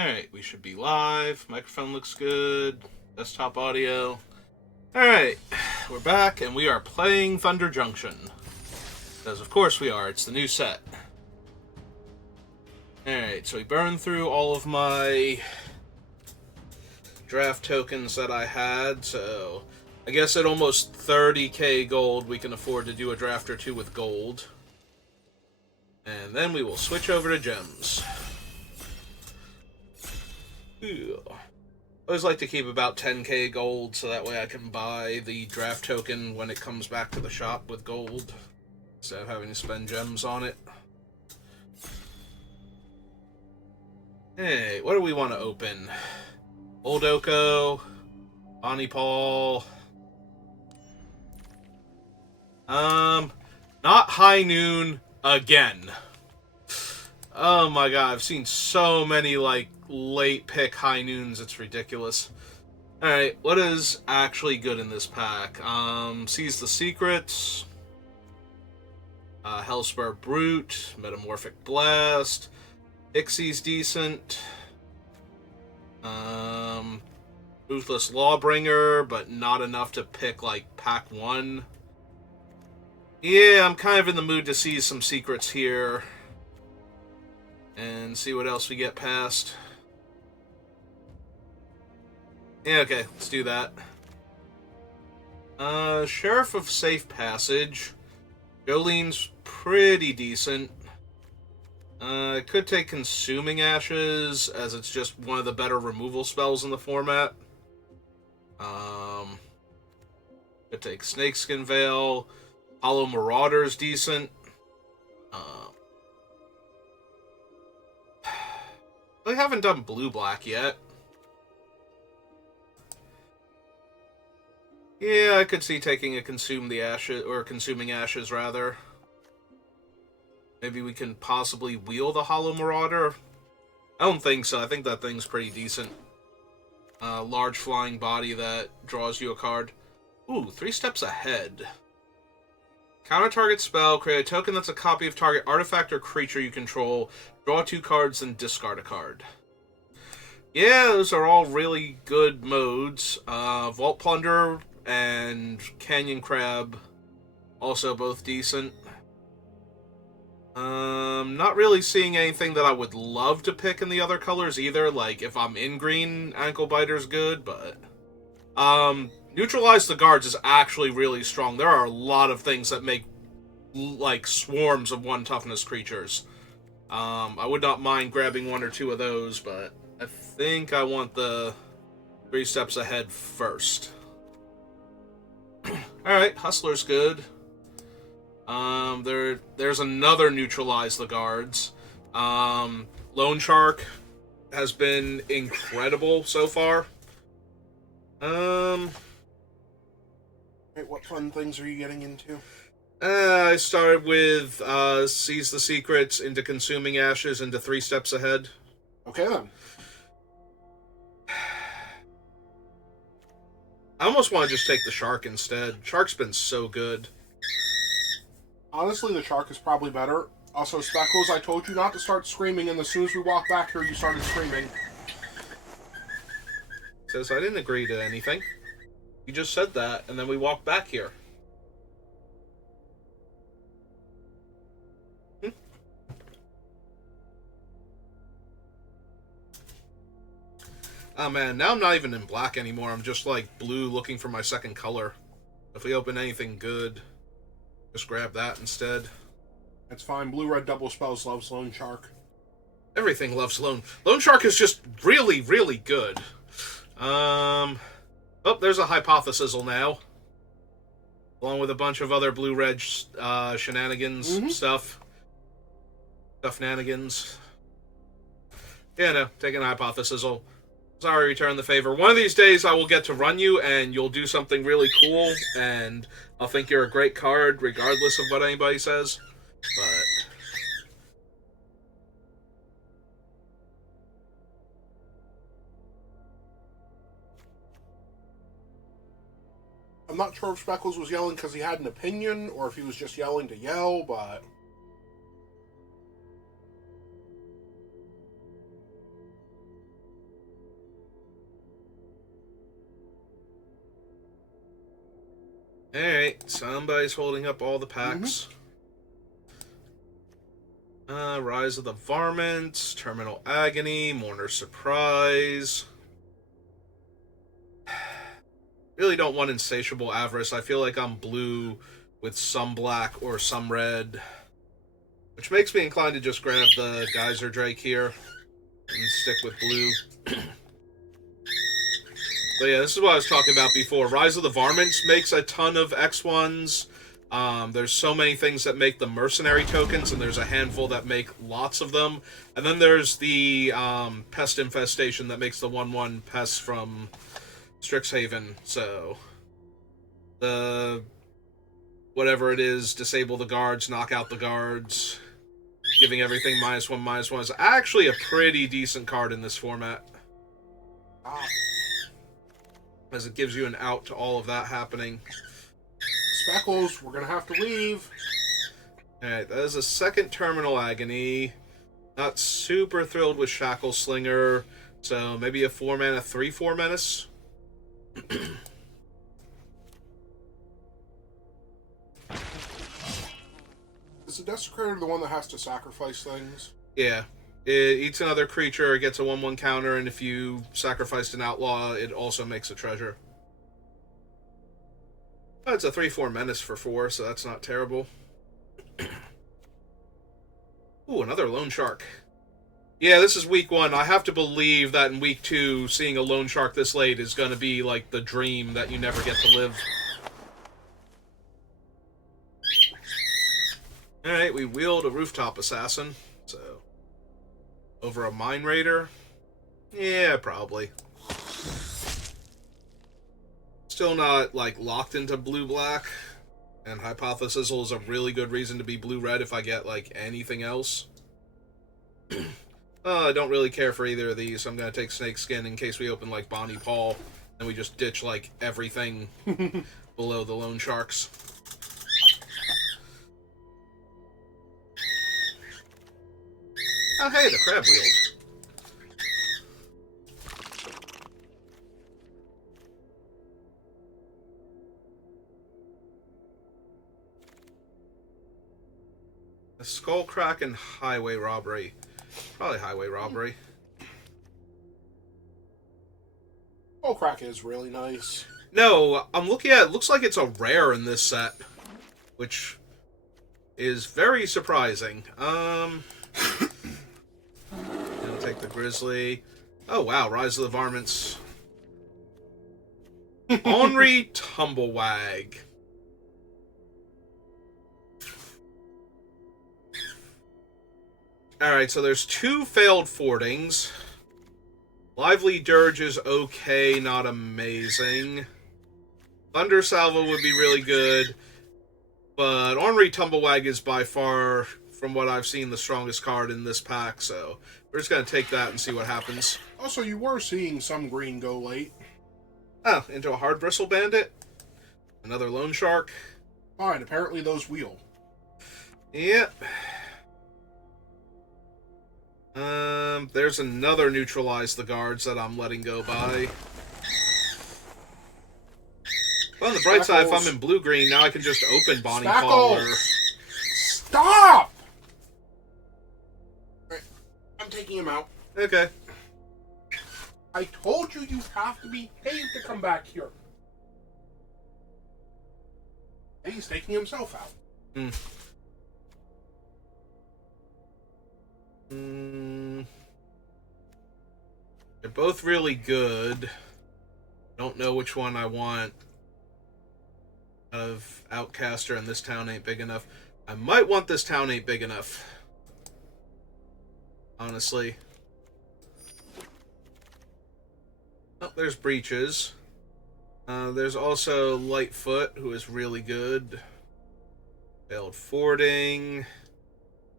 Alright, we should be live. Microphone looks good. Desktop audio. Alright, we're back and we are playing Thunder Junction. Because of course we are, it's the new set. Alright, so we burned through all of my draft tokens that I had, so I guess at almost 30k gold we can afford to do a draft or two with gold. And then we will switch over to gems. Ew. I always like to keep about 10k gold so that way I can buy the draft token when it comes back to the shop with gold instead of having to spend gems on it. Hey, what do we want to open? Old Oko, Bonnie Paul. Not High Noon again. Oh my god, I've seen so many, late pick High Noons, it's ridiculous. Alright, what is actually good in this pack? Seize the Secrets, Hellspur Brute, Metamorphic Blast, Ixie's decent, Ruthless Lawbringer, but not enough to pick, pack 1. Yeah, I'm kind of in the mood to seize some secrets here. And see what else we get past. Yeah, okay, let's do that. Sheriff of Safe Passage. Jolene's pretty decent. It could take Consuming Ashes, as it's just one of the better removal spells in the format. Could take Snakeskin Veil. Hollow Marauder's decent. I haven't done blue-black yet. Yeah, I could see taking a Consuming Ashes, rather. Maybe we can possibly wheel the Hollow Marauder. I don't think so. I think that thing's pretty decent. Large flying body that draws you a card. Ooh, 3 steps ahead. Counter target spell, create a token that's a copy of target artifact or creature you control, draw 2 cards, and discard a card. Yeah, those are all really good modes. Vault Plunder and Canyon Crab, also both decent. Not really seeing anything that I would love to pick in the other colors either. Like, if I'm in green, Ankle Biter's good, but... Neutralize the Guards is actually really strong. There are a lot of things that make, swarms of 1 toughness creatures. I would not mind grabbing 1 or 2 of those, but I think I want the 3 steps ahead first. Alright, Hustler's good. There's another Neutralize the Guards. Loan Shark has been incredible so far. What fun things are you getting into? I started with Seize the Secrets, into Consuming Ashes, into 3 steps ahead. Okay, then. I almost want to just take the Shark instead. Shark's been so good. Honestly, the Shark is probably better. Also, Speckles, I told you not to start screaming, and as soon as we walked back here, you started screaming. Says I didn't agree to anything. You just said that, and then we walked back here. Oh man, now I'm not even in black anymore. I'm just blue looking for my second color. If we open anything good, just grab that instead. That's fine. Blue-red double spells loves Loan Shark. Everything loves Loan. Loan Shark is just really, really good. Oh, there's a Hypothesizzle now. Along with a bunch of other blue-red shenanigans stuff. Stuffnanigans. Yeah, no, taking a Hypothesizzle. Sorry, return the favor. One of these days I will get to run you and you'll do something really cool and I'll think you're a great card regardless of what anybody says. But... I'm not sure if Speckles was yelling because he had an opinion or if he was just yelling to yell, but... Alright, somebody's holding up all the packs. Rise of the Varmints, Terminal Agony, Mourner's Surprise. Really don't want Insatiable Avarice. I feel like I'm blue with some black or some red. Which makes me inclined to just grab the Geyser Drake here and stick with blue. But yeah, this is what I was talking about before. Rise of the Varmints makes a ton of X1s. There's so many things that make the mercenary tokens, and there's a handful that make lots of them. And then there's the Pest Infestation that makes the 1/1 pests from Strixhaven. So, the whatever it is, disable the guards, knock out the guards, giving everything -1/-1 is actually a pretty decent card in this format. As it gives you an out to all of that happening. Speckles, we're going to have to leave. Alright, that is a second Terminal Agony. Not super thrilled with Shackle Slinger, so maybe a 4-mana, 3/4 Menace. Is the Desecrator the one that has to sacrifice things? Yeah. It eats another creature, it gets a 1/1 counter, and if you sacrificed an Outlaw, it also makes a treasure. Oh, it's a 3/4 Menace for 4, so that's not terrible. Ooh, another Loan Shark. Yeah, this is week 1. I have to believe that in week 2, seeing a Loan Shark this late is going to be like the dream that you never get to live. Alright, we wield a Rooftop Assassin, so... Over a Mine Raider? Yeah, probably. Still not, like, locked into blue-black. And Hypothesizzle is a really good reason to be blue-red if I get, like, anything else. I don't really care for either of these. I'm going to take Snakeskin in case we open, like, Bonnie Paul. And we just ditch, like, everything below the Loan Sharks. Oh, hey, the Crab Wield. A Skullcrack and Highway Robbery. Probably Highway Robbery. Skullcrack is really nice. No, I'm looking at it. Looks like it's a rare in this set. Which is very surprising. Take the Grizzly. Oh, wow. Rise of the Varmints. Ornery Tumblewag. Alright, so there's 2 failed fordings. Lively Dirge is okay, not amazing. Thunder Salvo would be really good. But Ornery Tumblewag is by far, from what I've seen, the strongest card in this pack, so we're just going to take that and see what happens. Also, you were seeing some green go late. Oh, into a Hard Bristle Bandit. Another Loan Shark. Fine, apparently those wheel. Yep. There's another Neutralize the Guards that I'm letting go by. Well, on the bright side, if I'm in blue-green, now I can just open Bonnie Paul. Stop! Right. I'm taking him out. Okay. I told you you have to behave to come back here. And he's taking himself out. They're both really good. Don't know which one I want out of Outcaster, and This Town Ain't Big Enough. I might want This Town Ain't Big Enough. Honestly. Oh, there's Breaches. There's also Lightfoot, who is really good. Failed Fording.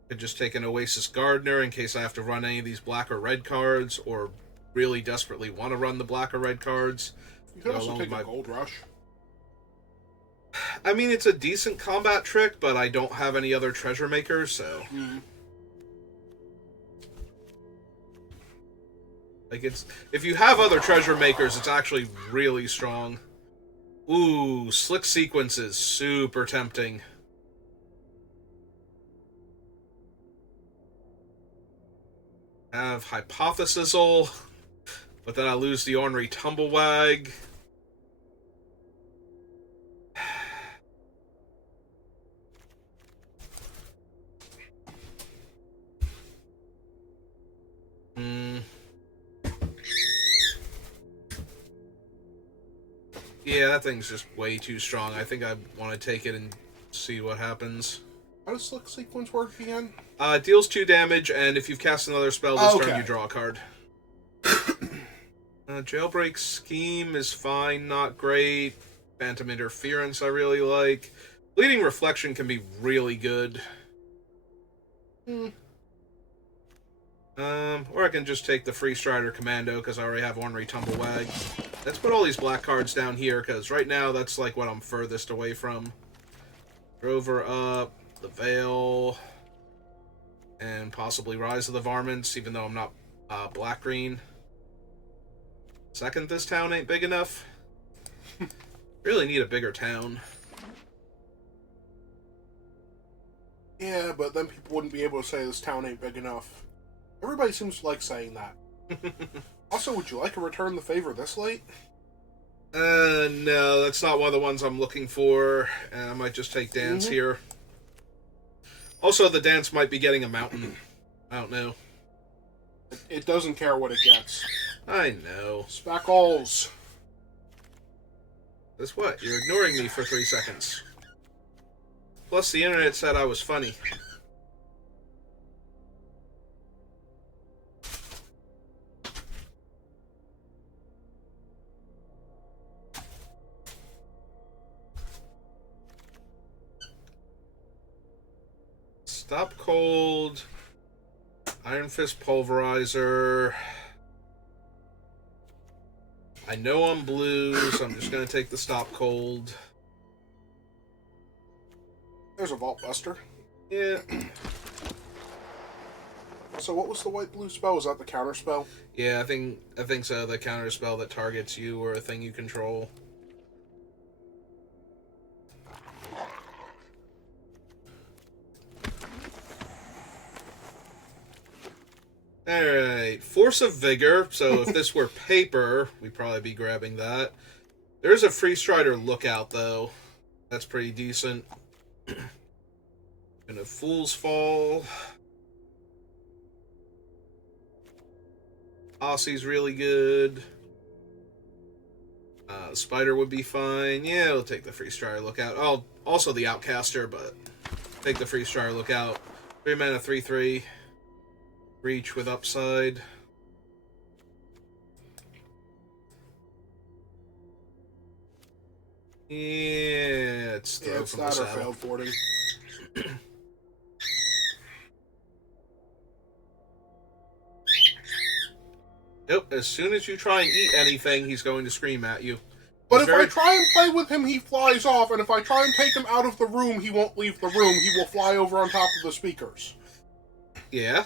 Could just take an Oasis Gardener in case I have to run any of these black or red cards, or really desperately want to run the black or red cards. You could also take a Gold Rush. I mean, it's a decent combat trick, but I don't have any other treasure makers, so... Like, it's... If you have other treasure makers, it's actually really strong. Ooh, Slick Sequence is super tempting. Have Hypothesisal, but then I lose the Ornery Tumblewag. Yeah, that thing's just way too strong. I think I want to take it and see what happens. How does Slick Sequence work again? It deals 2 damage, and if you've cast another spell this turn, you draw a card. Jailbreak Scheme is fine, not great. Phantom Interference I really like. Bleeding Reflection can be really good. Or I can just take the Free Strider Commando, because I already have Ornery Tumblewag. Let's put all these black cards down here, because right now that's like what I'm furthest away from. Rover up, the Veil, and possibly Rise of the Varmints, even though I'm not black-green. Second, this town ain't big enough. Really need a bigger town. Yeah, but then people wouldn't be able to say this town ain't big enough. Everybody seems to like saying that. Also, would you like to return the favor this late? No, that's not one of the ones I'm looking for. I might just take Dance here. Also, the Dance might be getting a mountain. I don't know. It doesn't care what it gets. I know. Spackles. That's what? You're ignoring me for 3 seconds. Plus, the internet said I was funny. Stop Cold. Iron Fist Pulverizer. I know I'm blue, so I'm just going to take the Stop Cold. There's a Vault Buster. Yeah. So what was the white-blue spell? Was that the counter spell? Yeah, I think so. The counter spell that targets you or a thing you control. Alright, Force of Vigor. So if this were paper, we'd probably be grabbing that. There's a Free Strider Lookout, though. That's pretty decent. And a Fool's Fall. Ossie's really good. Spider would be fine. Yeah, we'll take the Free Strider Lookout. Oh, also the Outcaster, but take the Free Strider Lookout. 3 mana, 3/3. Reach with upside. Yeah, it's throw it's from the that or saddle. failed boarding. Nope, as soon as you try and eat anything, he's going to scream at you. But if I try and play with him, he flies off, and if I try and take him out of the room, he won't leave the room. He will fly over on top of the speakers. Yeah?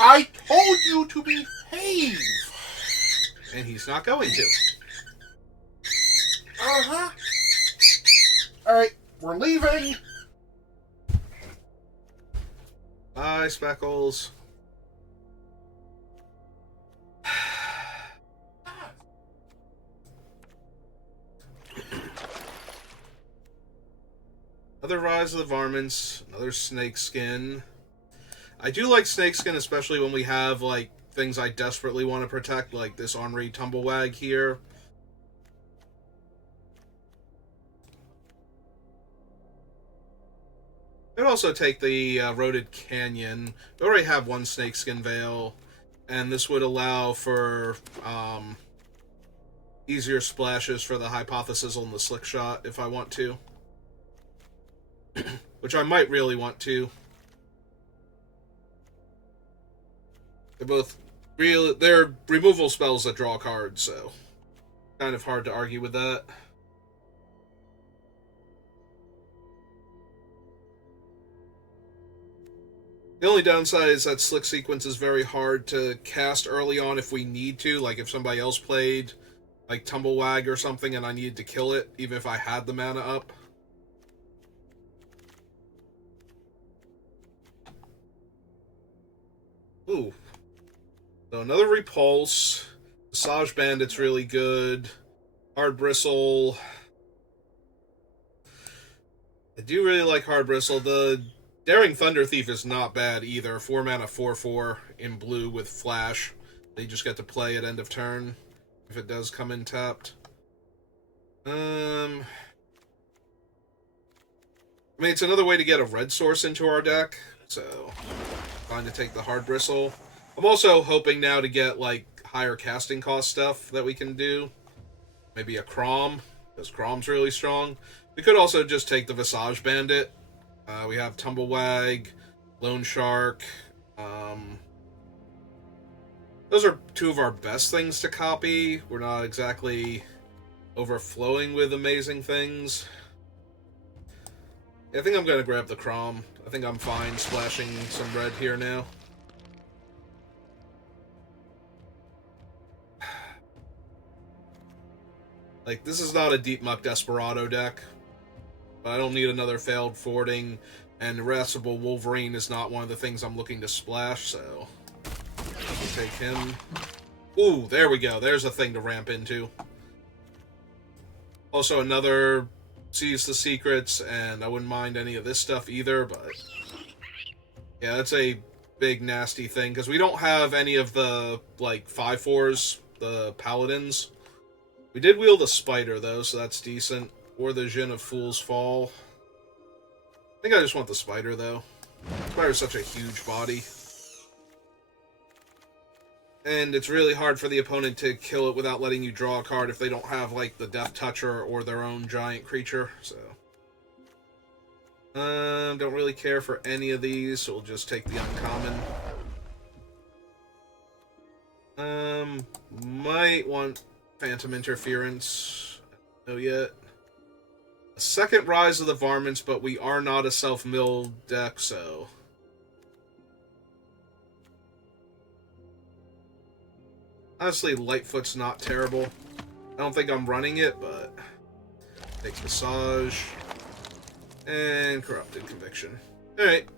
I told you to behave! And he's not going to. Uh-huh. Alright, we're leaving! Bye, Speckles. Another Rise of the Varmints, another Snakeskin. I do like Snakeskin, especially when we have, like, things I desperately want to protect, like this Ornery Tumblewag here. I'd also take the Roaded Canyon. We already have one Snakeskin Veil, and this would allow for easier splashes for the Hypothesisal and the Slick Shot if I want to. Which I might really want to. They're both they're removal spells that draw cards, so kind of hard to argue with that. The only downside is that Slick Sequence is very hard to cast early on if we need to, like if somebody else played like Tumblewag or something and I needed to kill it, even if I had the mana up. Ooh. So another Repulse. Massage Bandit's really good. Hard Bristle. I do really like Hard Bristle. The Daring Thunder Thief is not bad either. 4 mana, 4/4 in blue with Flash. They just get to play at end of turn if it does come in tapped. I mean, it's another way to get a red source into our deck, so fine to take the Hard Bristle. I'm also hoping now to get, like, higher casting cost stuff that we can do. Maybe a Crom, because Crom's really strong. We could also just take the Visage Bandit. We have Tumblewag, Lone Shark. Those are two of our best things to copy. We're not exactly overflowing with amazing things. I think I'm going to grab the Crom. I think I'm fine splashing some red here now. Like, this is not a Deep Muck Desperado deck, but I don't need another failed forwarding, and Irascible Wolverine is not one of the things I'm looking to splash, so I'll take him. Ooh, there we go. There's a thing to ramp into. Also, another Sees the Secrets, and I wouldn't mind any of this stuff either, but yeah, that's a big nasty thing, because we don't have any of the, like, 5/4s, the Paladins. We did wheel the Spider, though, so that's decent. Or the Djinn of Fool's Fall. I think I just want the Spider, though. Spider's such a huge body. And it's really hard for the opponent to kill it without letting you draw a card if they don't have, like, the Death Toucher or their own giant creature, so... don't really care for any of these, so we'll just take the uncommon. Might want Phantom Interference. I don't know yet. A second Rise of the Varmints, but we are not a self-milled deck, so... Honestly, Lightfoot's not terrible. I don't think I'm running it, but... Take Massage. And Corrupted Conviction. Alright.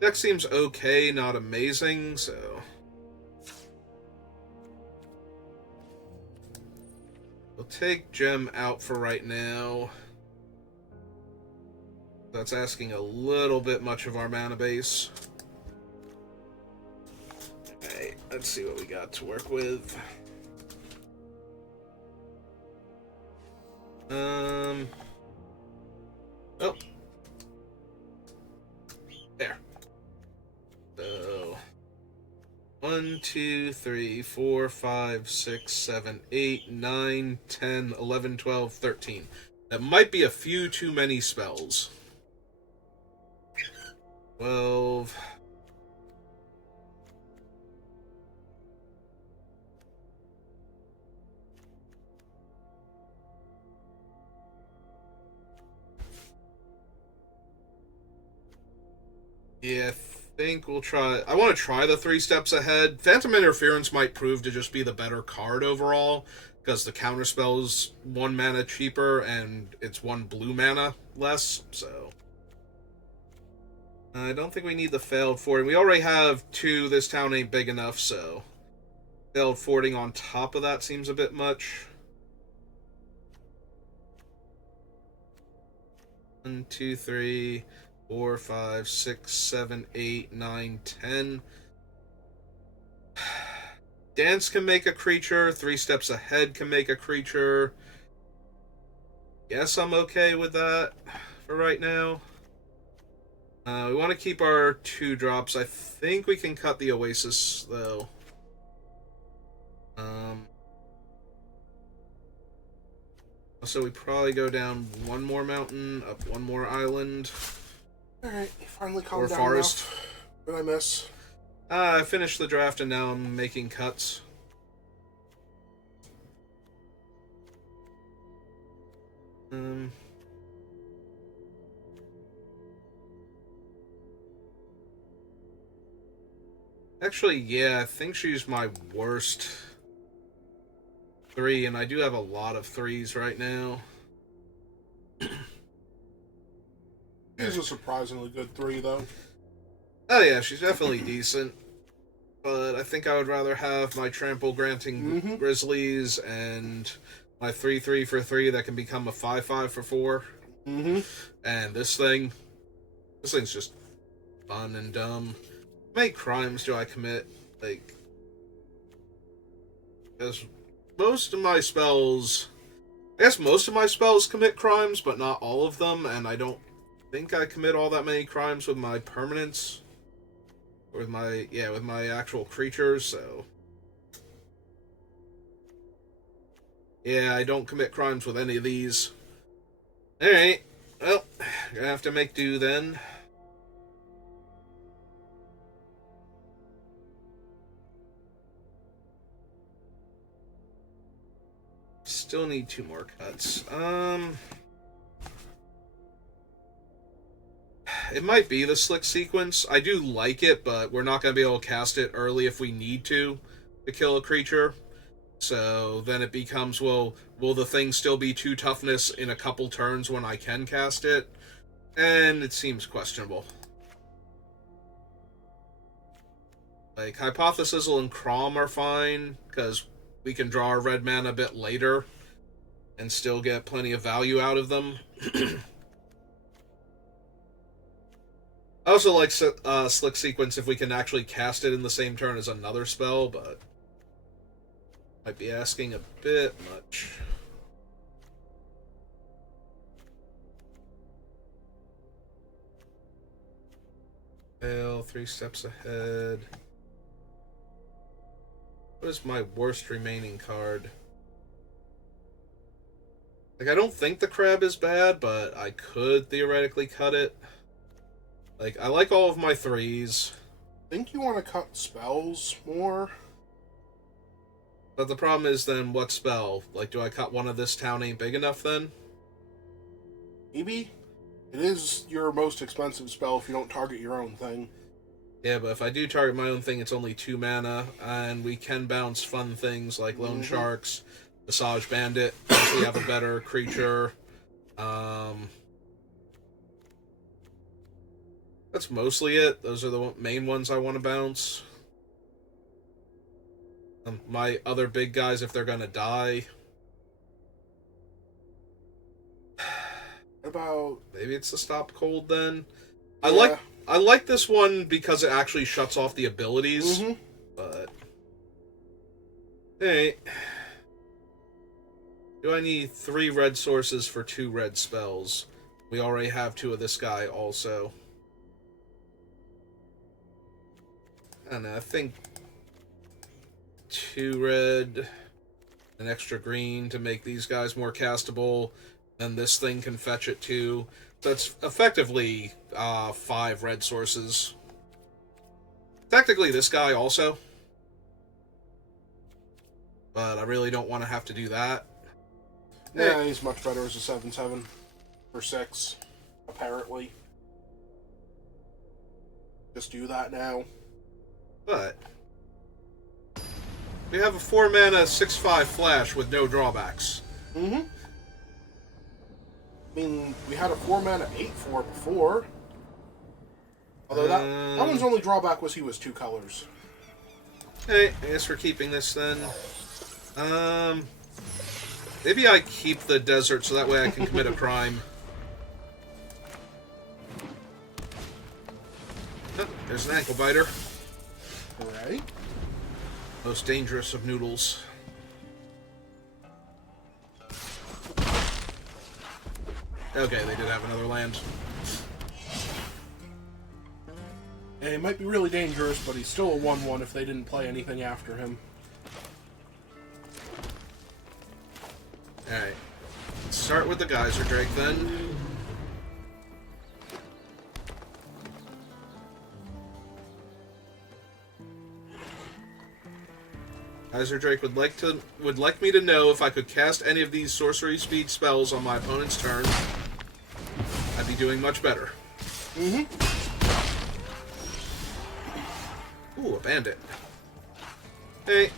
Deck seems okay, not amazing, so... We'll take Gem out for right now. That's asking a little bit much of our mana base. Alright, let's see what we got to work with. Oh. There. So... 1, 2, 3, 4, 5, 6, 7, 8, 9, 10, 11, 12, 13. That might be a few too many spells. 12. Yeah, I think we'll try... I want to try the 3 steps ahead. Phantom Interference might prove to just be the better card overall, because the counterspell is 1 mana cheaper, and it's 1 blue mana less, so... I don't think we need the failed forwarding. We already have 2, this town ain't big enough, so... Failed forwarding on top of that seems a bit much. 1, 2, 3... 4, 5, 6, 7, 8, 9, 10. Dance can make a creature. 3 steps ahead can make a creature. Guess I'm okay with that for right now. We want to keep our 2 drops. I think we can cut the Oasis, though. So we probably go down 1 more mountain, up 1 more island. Alright, you finally calmed Or down forest. enough. What did I miss? I finished the draft and now I'm making cuts. Actually, yeah, I think she's my worst 3, and I do have a lot of 3s right now. She's a surprisingly good 3, though. Oh yeah, she's definitely decent. But I think I would rather have my trample granting Grizzlies and my 3/3 for 3 that can become a 5/5 for 4. And this thing's just fun and dumb. How many crimes do I commit? Like, because most of my spells commit crimes, but not all of them, and I don't think I commit all that many crimes with my permanents. Or with my actual creatures, so. Yeah, I don't commit crimes with any of these. Alright, well, gonna have to make do then. Still need 2 more cuts. It might be the slick sequence. I do like it, but we're not going to be able to cast it early if we need to kill a creature. So then it becomes, well, will the thing still be 2 toughness in a couple turns when I can cast it? And it seems questionable. Like, Hypothesizzle and Crom are fine, because we can draw our red mana a bit later and still get plenty of value out of them. I also like Slick Sequence if we can actually cast it in the same turn as another spell, but might be asking a bit much. Fail, 3 steps ahead. What is my worst remaining card? Like, I don't think the crab is bad, but I could theoretically cut it. Like, I like all of my 3s. Think you want to cut spells more? But the problem is then, what spell? Like, do I cut one of this town ain't big enough then? Maybe. It is your most expensive spell if you don't target your own thing. Yeah, but if I do target my own thing, it's only 2 mana, and we can bounce fun things like Loan Sharks, Massage Bandit, if we have a better creature. That's mostly it. Those are the main ones I want to bounce. My other big guys, if they're gonna die. About maybe it's a Stop Cold then. Yeah. I like this one because it actually shuts off the abilities. But hey, do I need 3 red sources for 2 red spells? We already have 2 of this guy also. And I think 2 red, an extra green to make these guys more castable, and this thing can fetch it too. So it's effectively 5 red sources. Technically this guy also. But I really don't want to have to do that. Yeah, he's much better as a 7/7 for 6, apparently. Just do that now. But we have a 4 mana 6/5 flash with no drawbacks. I mean, we had a 4 mana 8/4 before. Although that one's only drawback was he was 2 colors. Hey, I guess we're keeping this then. Maybe I keep the desert so that way I can commit a crime. Oh, there's an ankle biter. Alright. Most dangerous of noodles. Okay, they did have another land. And he might be really dangerous, but he's still a 1/1 if they didn't play anything after him. Alright. Let's start with the Geyser Drake then. Geyser Drake would like me to know if I could cast any of these sorcery speed spells on my opponent's turn. I'd be doing much better. Ooh, a bandit. Hey.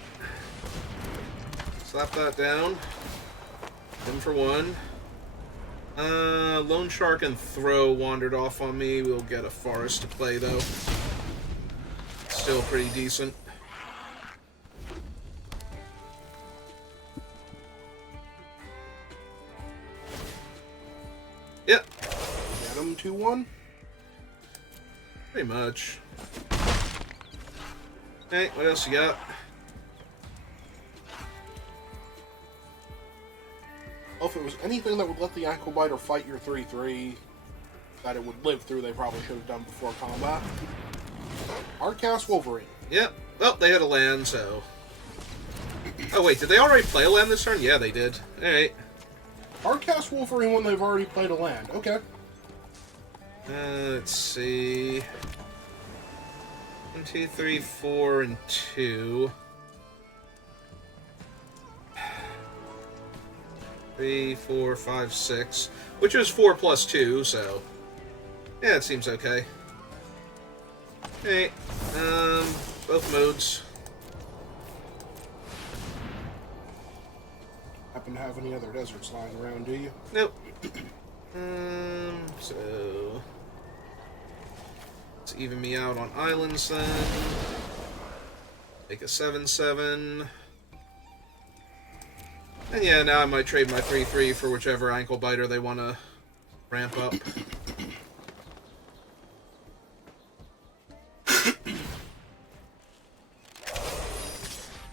slap that down. In for one. Loan Shark and Throw wandered off on me. We'll get a Forest to play, though. Still pretty decent. Yep. Get him 2-1. Pretty much. Hey, what else you got? Well, if it was anything that would let the ankle biter fight your 3/3, that it would live through, they probably should have done before combat. Hardcast Wolverine. Yep. Well, they had a land, so... Oh, wait, did they already play a land this turn? Yeah, they did. Alright. Hardcast Wolverine when they've already played a land. Okay. Let's see... 1, 2, 3, 4, and 2. 3, 4, 5, 6. Which is 4 plus 2, so... Yeah, it seems okay. Hey, both modes. Happen to have any other deserts lying around, do you? Nope. So... Let's even me out on islands then. Make a 7/7. And yeah, now I might trade my 3/3 for whichever ankle biter they want to ramp up.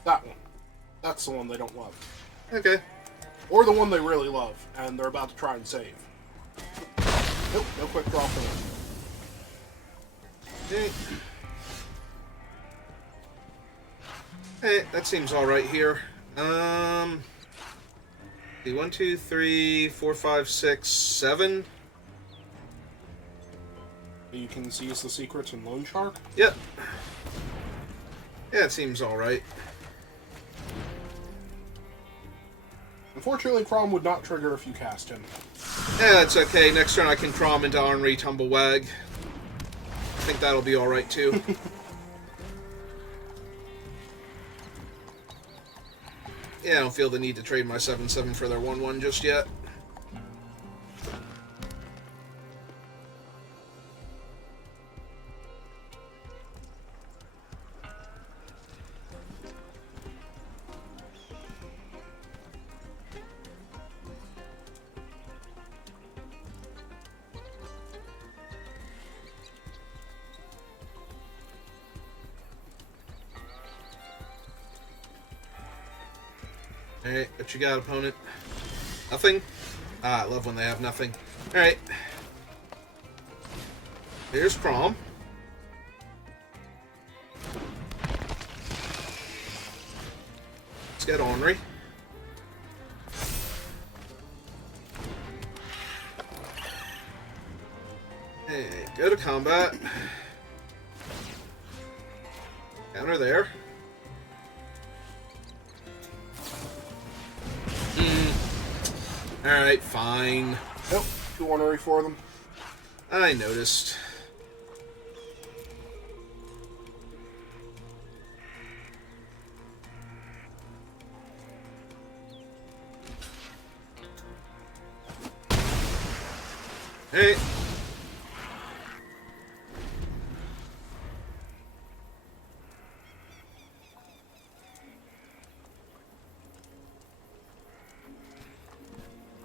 That one. That's the one they don't love. Okay. Or the one they really love, and they're about to try and save. Nope, no quick draw for them. Okay. Hey, that seems alright here. 1, 2, 3, 4, 5, 6, 7. You can seize the secrets in Loan Shark? Yep. Yeah, it seems alright. Unfortunately, Crom would not trigger if you cast him. Yeah, that's okay. Next turn I can Crom into Ornery Tumblewag. I think that'll be alright too. Yeah, I don't feel the need to trade my 7/7 for their 1/1 just yet. Alright, what you got, opponent? Nothing? Ah, I love when they have nothing. Alright. Here's Crom. Let's get Ornery. Hey, go to combat. Counter there. Alright, fine. Nope, 2 ornery for them. I noticed. Hey.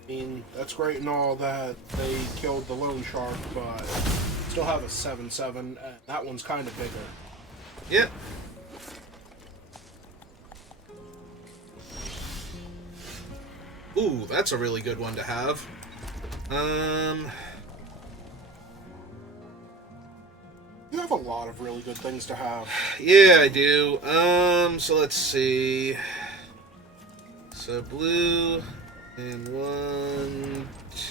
I mean, that's great and all that they killed the Loan Shark, but still have a 7/7, and that one's kind of bigger. Yep. Ooh, that's a really good one to have. You have a lot of really good things to have. Yeah, I do. So let's see. So blue and 1,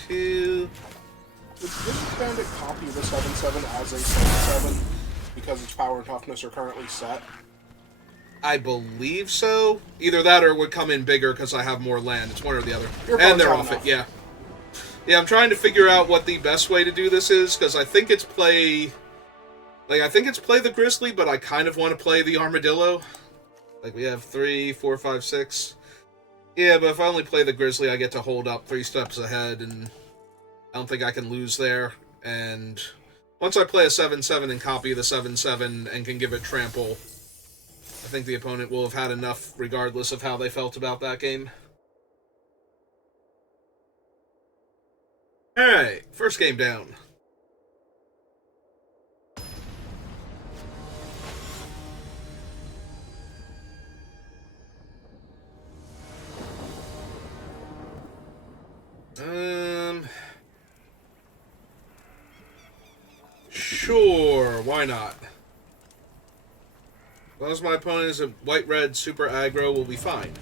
2. Would this bandit copy the 7/7 as a 7/7 because its power and toughness are currently set? I believe so. Either that or it would come in bigger because I have more land. It's one or the other. Your And they're opponent's off enough. it, yeah. Yeah, I'm trying to figure out what the best way to do this is, because I think it's play... Like, I think it's play the Grizzly, but I kind of want to play the Armadillo. Like, we have 3, 4, 5, 6. Yeah, but if I only play the Grizzly, I get to hold up 3 steps ahead, and I don't think I can lose there. And once I play a 7/7 and copy the 7/7 and can give it trample, I think the opponent will have had enough regardless of how they felt about that game. Alright, first game down. Sure, why not? As long as my opponent is a white-red super aggro, we'll be fine.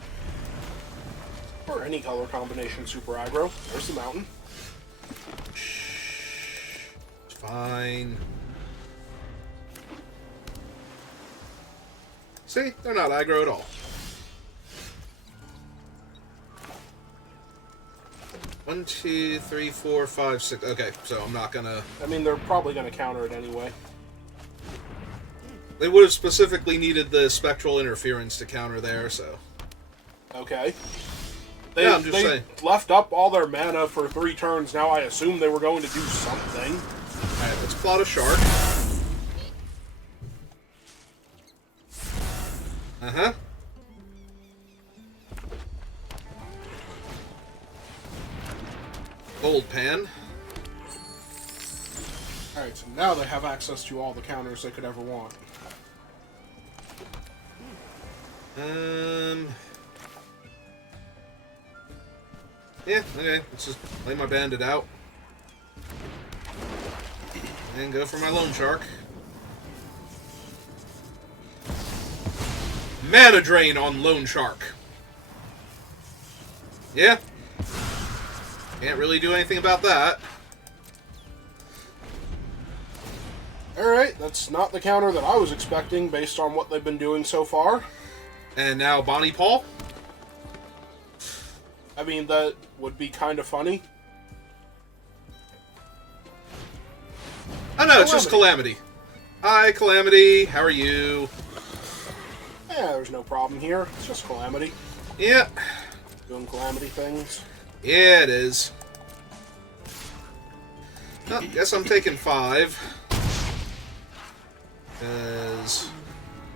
Or any color combination super aggro. There's the mountain. It's fine. See? They're not aggro at all. 1, 2, 3, 4, 5, 6. Okay, so I'm not gonna... I mean, they're probably gonna counter it anyway. They would have specifically needed the spectral interference to counter there, so... Okay. Yeah, I'm just saying. Left up all their mana for 3 turns. Now I assume they were going to do something. Alright, let's plot a shark. Uh-huh. Gold pan. Alright, so now they have access to all the counters they could ever want. Yeah, okay. Let's just lay my bandit out. And go for my loan shark. Mana drain on loan shark. Yeah. Can't really do anything about that. Alright, that's not the counter that I was expecting based on what they've been doing so far. And now Bonnie Paul. I mean, that would be kind of funny. Oh no, it's just Calamity. Hi, Calamity. How are you? Yeah, there's no problem here. It's just Calamity. Yeah. Doing Calamity things. Yeah, it is. Oh, guess I'm taking 5. Because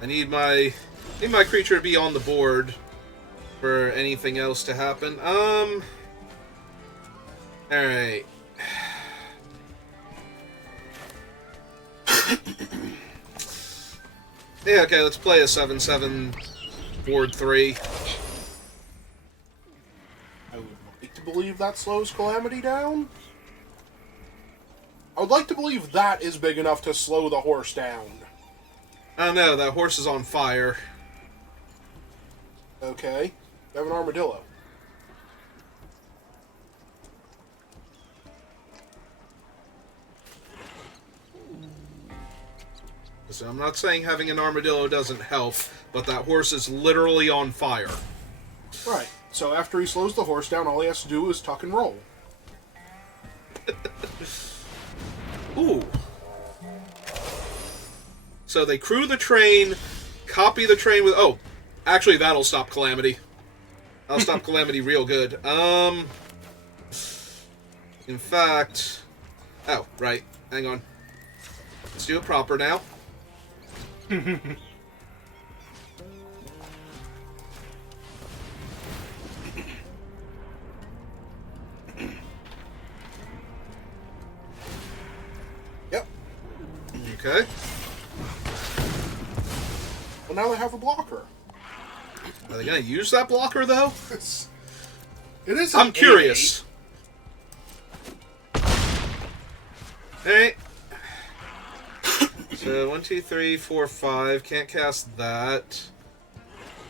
I need my creature to be on the board for anything else to happen. Alright. Yeah, okay, let's play a 7/7 board 3. I would like to believe that slows Calamity down. I would like to believe that is big enough to slow the horse down. I don't know, that horse is on fire. Okay. You have an armadillo. So I'm not saying having an armadillo doesn't help, but that horse is literally on fire. Right. So after he slows the horse down, all he has to do is tuck and roll. Ooh. So they crew the train, copy the train with... Oh, actually that'll stop Calamity. That'll stop Calamity real good. In fact... Oh, right. Hang on. Let's do it proper now. Yep. Okay. Well, now they have a blocker. Are they going to use that blocker, though? It is. I'm curious. Alright. So, 1, 2, 3, 4, 5. Can't cast that.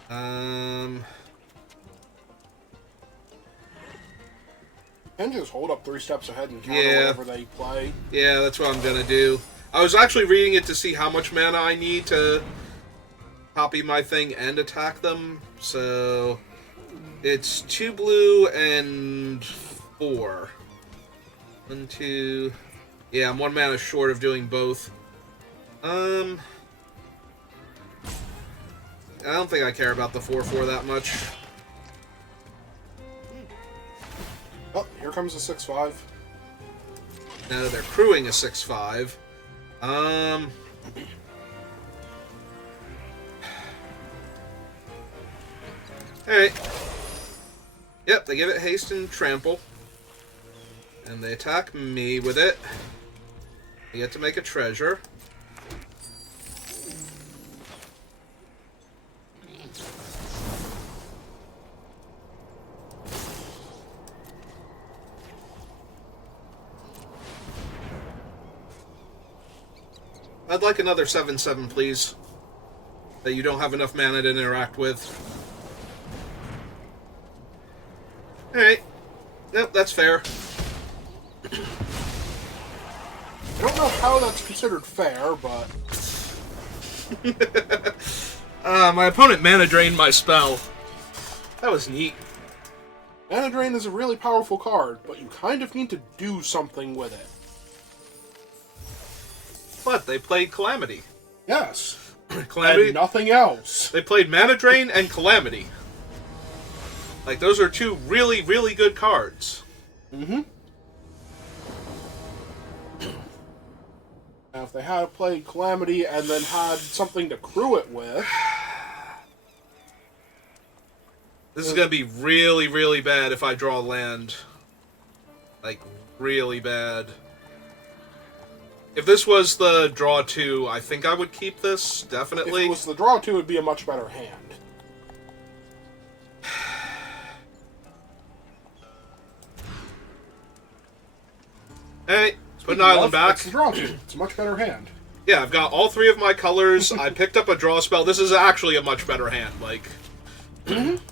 And just hold up 3 steps ahead and counter whatever they play. Yeah, that's what I'm gonna do. I was actually reading it to see how much mana I need to copy my thing and attack them. So it's 2 blue and 4. 1, 2. Yeah, I'm 1 mana short of doing both. I don't think I care about the 4/4 that much. here comes a 6/5. Now they're crewing a 6/5. Alright. Yep, they give it haste and trample. And they attack me with it. You get to make a treasure. I'd like another 7/7, please. That you don't have enough mana to interact with. Alright. Nope, that's fair. I don't know how that's considered fair, but... My opponent mana drained my spell. That was neat. Mana Drain is a really powerful card, but you kind of need to do something with it. What? They played Calamity. Yes. Calamity? And nothing else. They played Mana Drain and Calamity. Like, those are two really, really good cards. Mm-hmm. Now, if they had played Calamity and then had something to crew it with... This is going to be really, really bad if I draw land. Like, really bad. If this was the draw 2, I think I would keep this, definitely. If it was the draw 2, it would be a much better hand. Hey, put an island back. It's the draw 2. It's a much better hand. Yeah, I've got all 3 of my colors. I picked up a draw spell. This is actually a much better hand, like... Mm-hmm.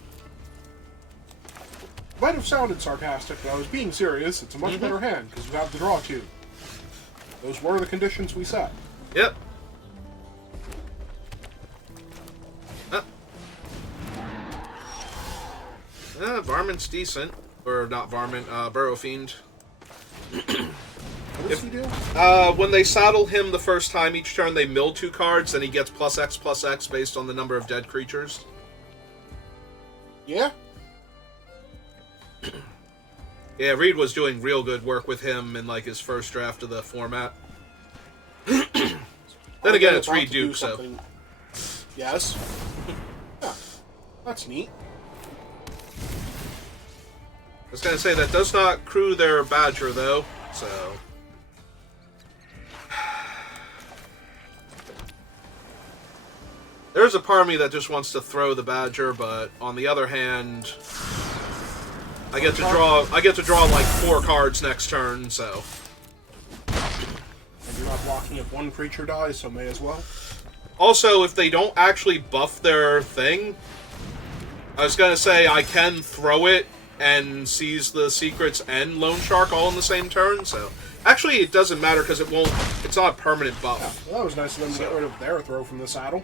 Might have sounded sarcastic, but I was being serious. It's a much better hand, because you have the draw 2. Those were the conditions we set. Yep. Varmint's decent. Or not Varmint, Burrow Fiend. What does he do? When they saddle him the first time each turn, they mill 2 cards, and he gets +X/+X based on the number of dead creatures. Yeah? Yeah, Reed was doing real good work with him in, like, his first draft of the format. Then again, it's Reed Duke, so... Yes. Yeah. That's neat. I was gonna say, that does not crew their Badger, though, so... There's a part of me that just wants to throw the Badger, but on the other hand... I get to draw like 4 cards next turn, so... And you're not blocking if 1 creature dies, so may as well. Also, if they don't actually buff their thing... I was gonna say, I can throw it and seize the secrets and Loan Shark all in the same turn, so... Actually, it doesn't matter, because it won't... It's not a permanent buff. Yeah, well, that was nice of them to get rid of their throw from the saddle.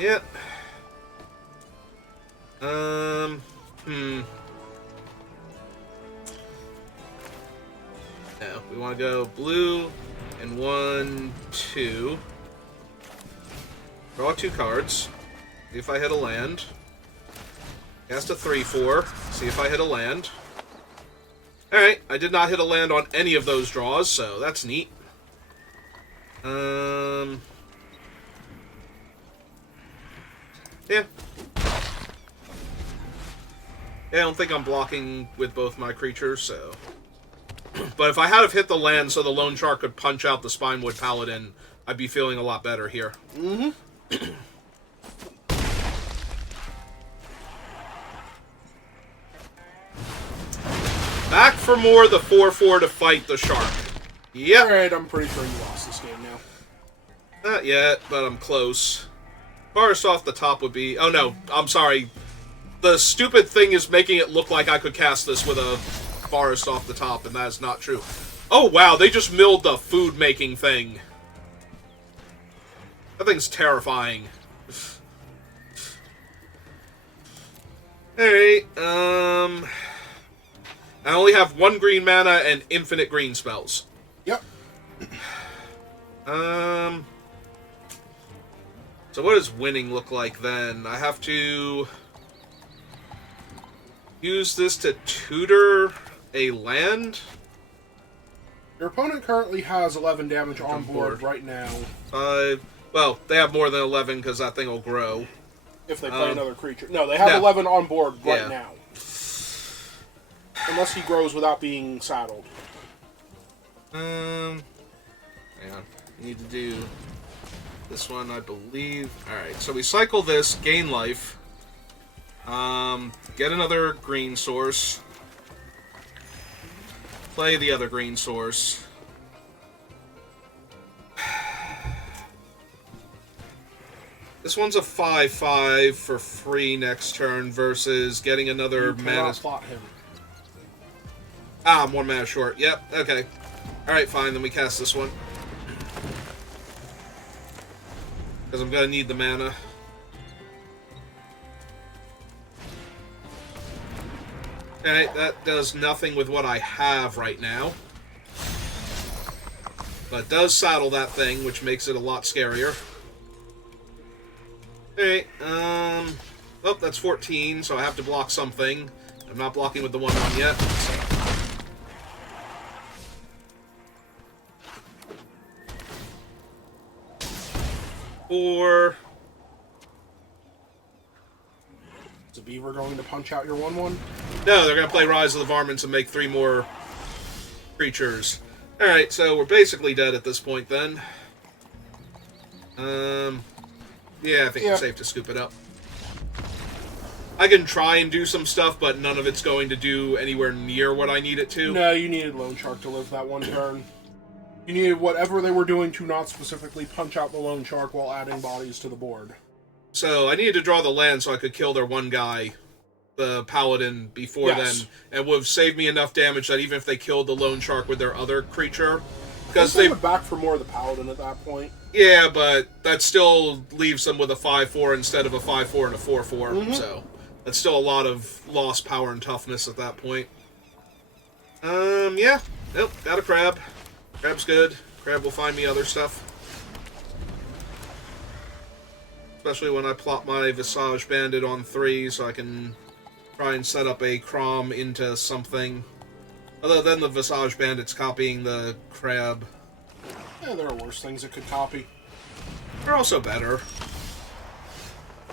Yeah. No, we want to go blue and 1, 2. Draw 2 cards. See if I hit a land. Cast a 3/4. See if I hit a land. Alright, I did not hit a land on any of those draws, so that's neat. Yeah. I don't think I'm blocking with both my creatures, so... But if I had have hit the land so the Loan Shark could punch out the Spinewood Paladin, I'd be feeling a lot better here. Mm-hmm. Back for more, the 4/4 to fight the Shark. Yep. Alright, I'm pretty sure you lost this game now. Not yet, but I'm close. Farthest off the top would be... Oh no, I'm sorry. The stupid thing is making it look like I could cast this with a forest off the top, and that is not true. Oh wow, they just milled the food-making thing. That thing's terrifying. Alright, I only have 1 green mana and infinite green spells. Yep. So what does winning look like then? I have to use this to tutor a land? Your opponent currently has 11 damage on board right now. Well, they have more than 11 because that thing will grow. If they play another creature. No, they have 11 on board right now. Unless he grows without being saddled. Hang on. I need to do this one, I believe. Alright, so we cycle this, gain life. Get another green source. Play the other green source. This one's a 5/5 for free next turn versus getting another mana. Plot him. Ah, more mana short. Yep, okay. Alright, fine, then we cast this one. Because I'm gonna need the mana. Alright, that does nothing with what I have right now. But it does saddle that thing, which makes it a lot scarier. Alright, oh, that's 14, so I have to block something. I'm not blocking with the 1/1 yet. Or... Is the Beaver going to punch out your 1/1? No, they're going to play Rise of the Varmints and make 3 more creatures. Alright, so we're basically dead at this point then. Yeah, I think it's safe to scoop it up. I can try and do some stuff, but none of it's going to do anywhere near what I need it to. No, you needed Lone Shark to live that one turn. You needed whatever they were doing to not specifically punch out the Lone Shark while adding bodies to the board. So I needed to draw the land so I could kill their one guy, the Paladin, before then. And would have saved me enough damage that even if they killed the Lone Shark with their other creature... Because they would back for more of the Paladin at that point. Yeah, but that still leaves them with a 5/4 instead of a 5/4 and a 4/4. So that's still a lot of lost power and toughness at that point. Yeah. Nope, got a crab. Crab's good. Crab will find me other stuff. Especially when I plot my Visage Bandit on 3, so I can try and set up a Crom into something. Other than the Visage Bandit's copying the crab. Yeah, there are worse things it could copy. They're also better.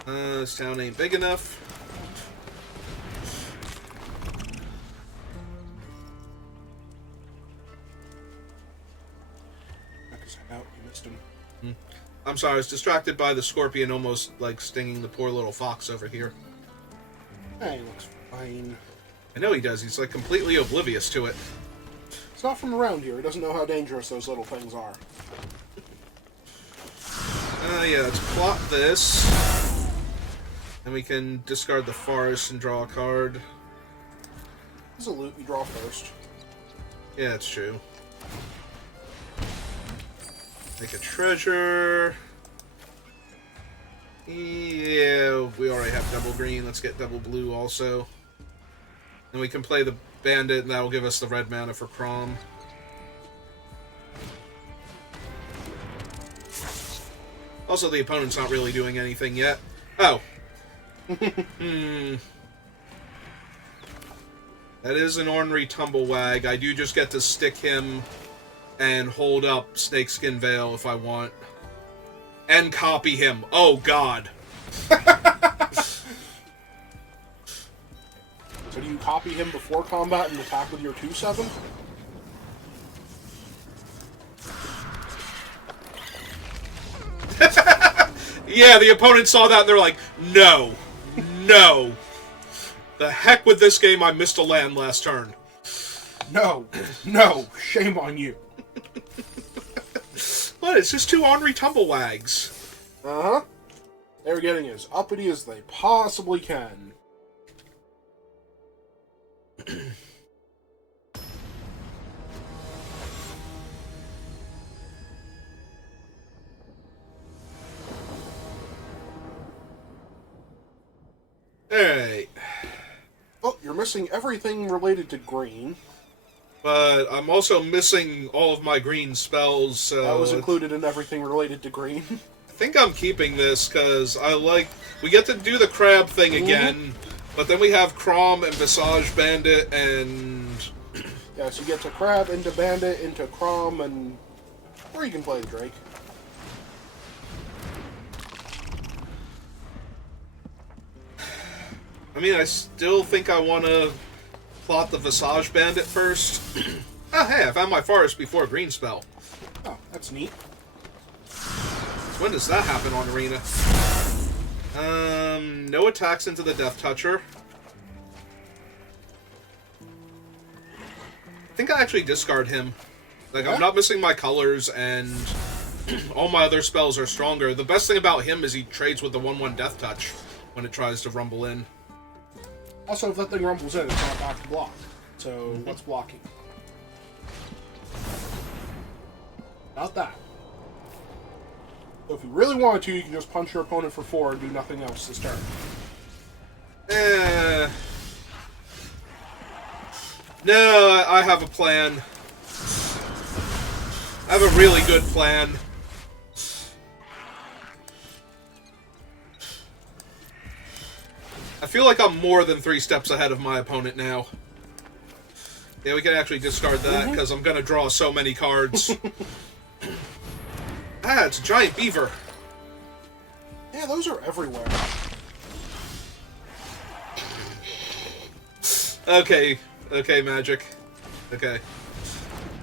This town ain't big enough. Out, you missed him. I'm sorry, I was distracted by the scorpion almost, like, stinging the poor little fox over here. Hey, he looks fine. I know he does. He's, like, completely oblivious to it. He's not from around here. He doesn't know how dangerous those little things are. Yeah, let's plot this. And we can discard the forest and draw a card. This is a loot you draw first. Yeah, that's true. Make a treasure. Yeah, we already have double green. Let's get double blue also. And we can play the bandit, and that will give us the red mana for Crom. Also, the opponent's not really doing anything yet. Oh. That is an ornery Tumblewag. I do just get to stick him and hold up Snakeskin Veil if I want. And copy him. Oh, God. So do you copy him before combat and attack with your 2/7? Yeah, the opponent saw that and they're like, no. No. The heck with this game, I missed a land last turn. No. No. Shame on you. What? It's just 2 ornery Tumblewags. Uh-huh. They're getting as uppity as they possibly can. Alright. Oh, you're missing everything related to green. But I'm also missing all of my green spells, so... That was included in everything related to green. I think I'm keeping this, because I like... We get to do the crab thing again, but then we have Crom and Visage Bandit and Yeah, so you get to Crab, into Bandit, into Crom, and... Or you can play the Drake. I mean, I still think I want to plot the Visage Bandit first. Oh, hey, I found my forest before Green Spell. Oh, that's neat. When does that happen on Arena? No attacks into the Death Toucher. I think I actually discard him. Like, yeah? I'm not missing my colors, and all my other spells are stronger. The best thing about him is he trades with the 1/1 Death Touch when it tries to rumble in. Also, if that thing rumbles in, it's not back to block. So, what's blocking? Not that. So if you really wanted to, you can just punch your opponent for 4 and do nothing else this turn. No, I have a plan. I have a really good plan. I feel like I'm more than 3 steps ahead of my opponent now. Yeah, we can actually discard that, because I'm going to draw so many cards. Ah, it's a giant beaver. Yeah, those are everywhere. Okay, Magic. Okay.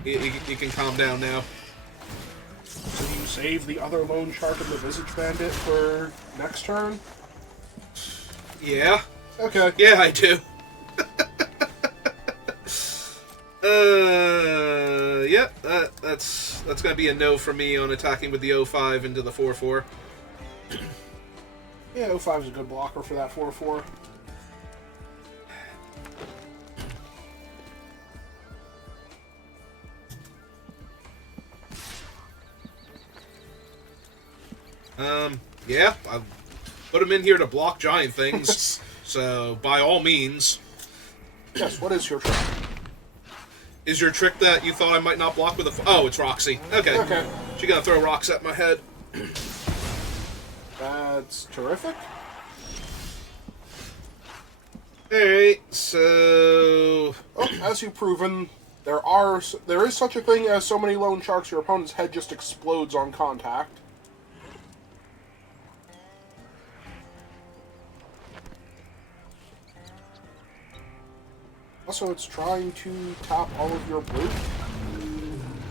You can calm down now. So you save the other Lone Shark and the Visage Bandit for next turn? Yeah. Okay. Yeah, I do. Yep, that's gonna be a no for me on attacking with the 0/5 into the 4/4. Yeah, 0/5 is a good blocker for that 4/4. Yeah, I put him in here to block giant things, so by all means. Yes, what is your trick? Is your trick that you thought I might not block with a... Oh, it's Roxy. Okay. Okay. She gonna throw rocks at my head. That's terrific. Alright, so... Oh, as you've proven, there is such a thing as so many Lone Sharks, your opponent's head just explodes on contact. Also, it's trying to tap all of your blue.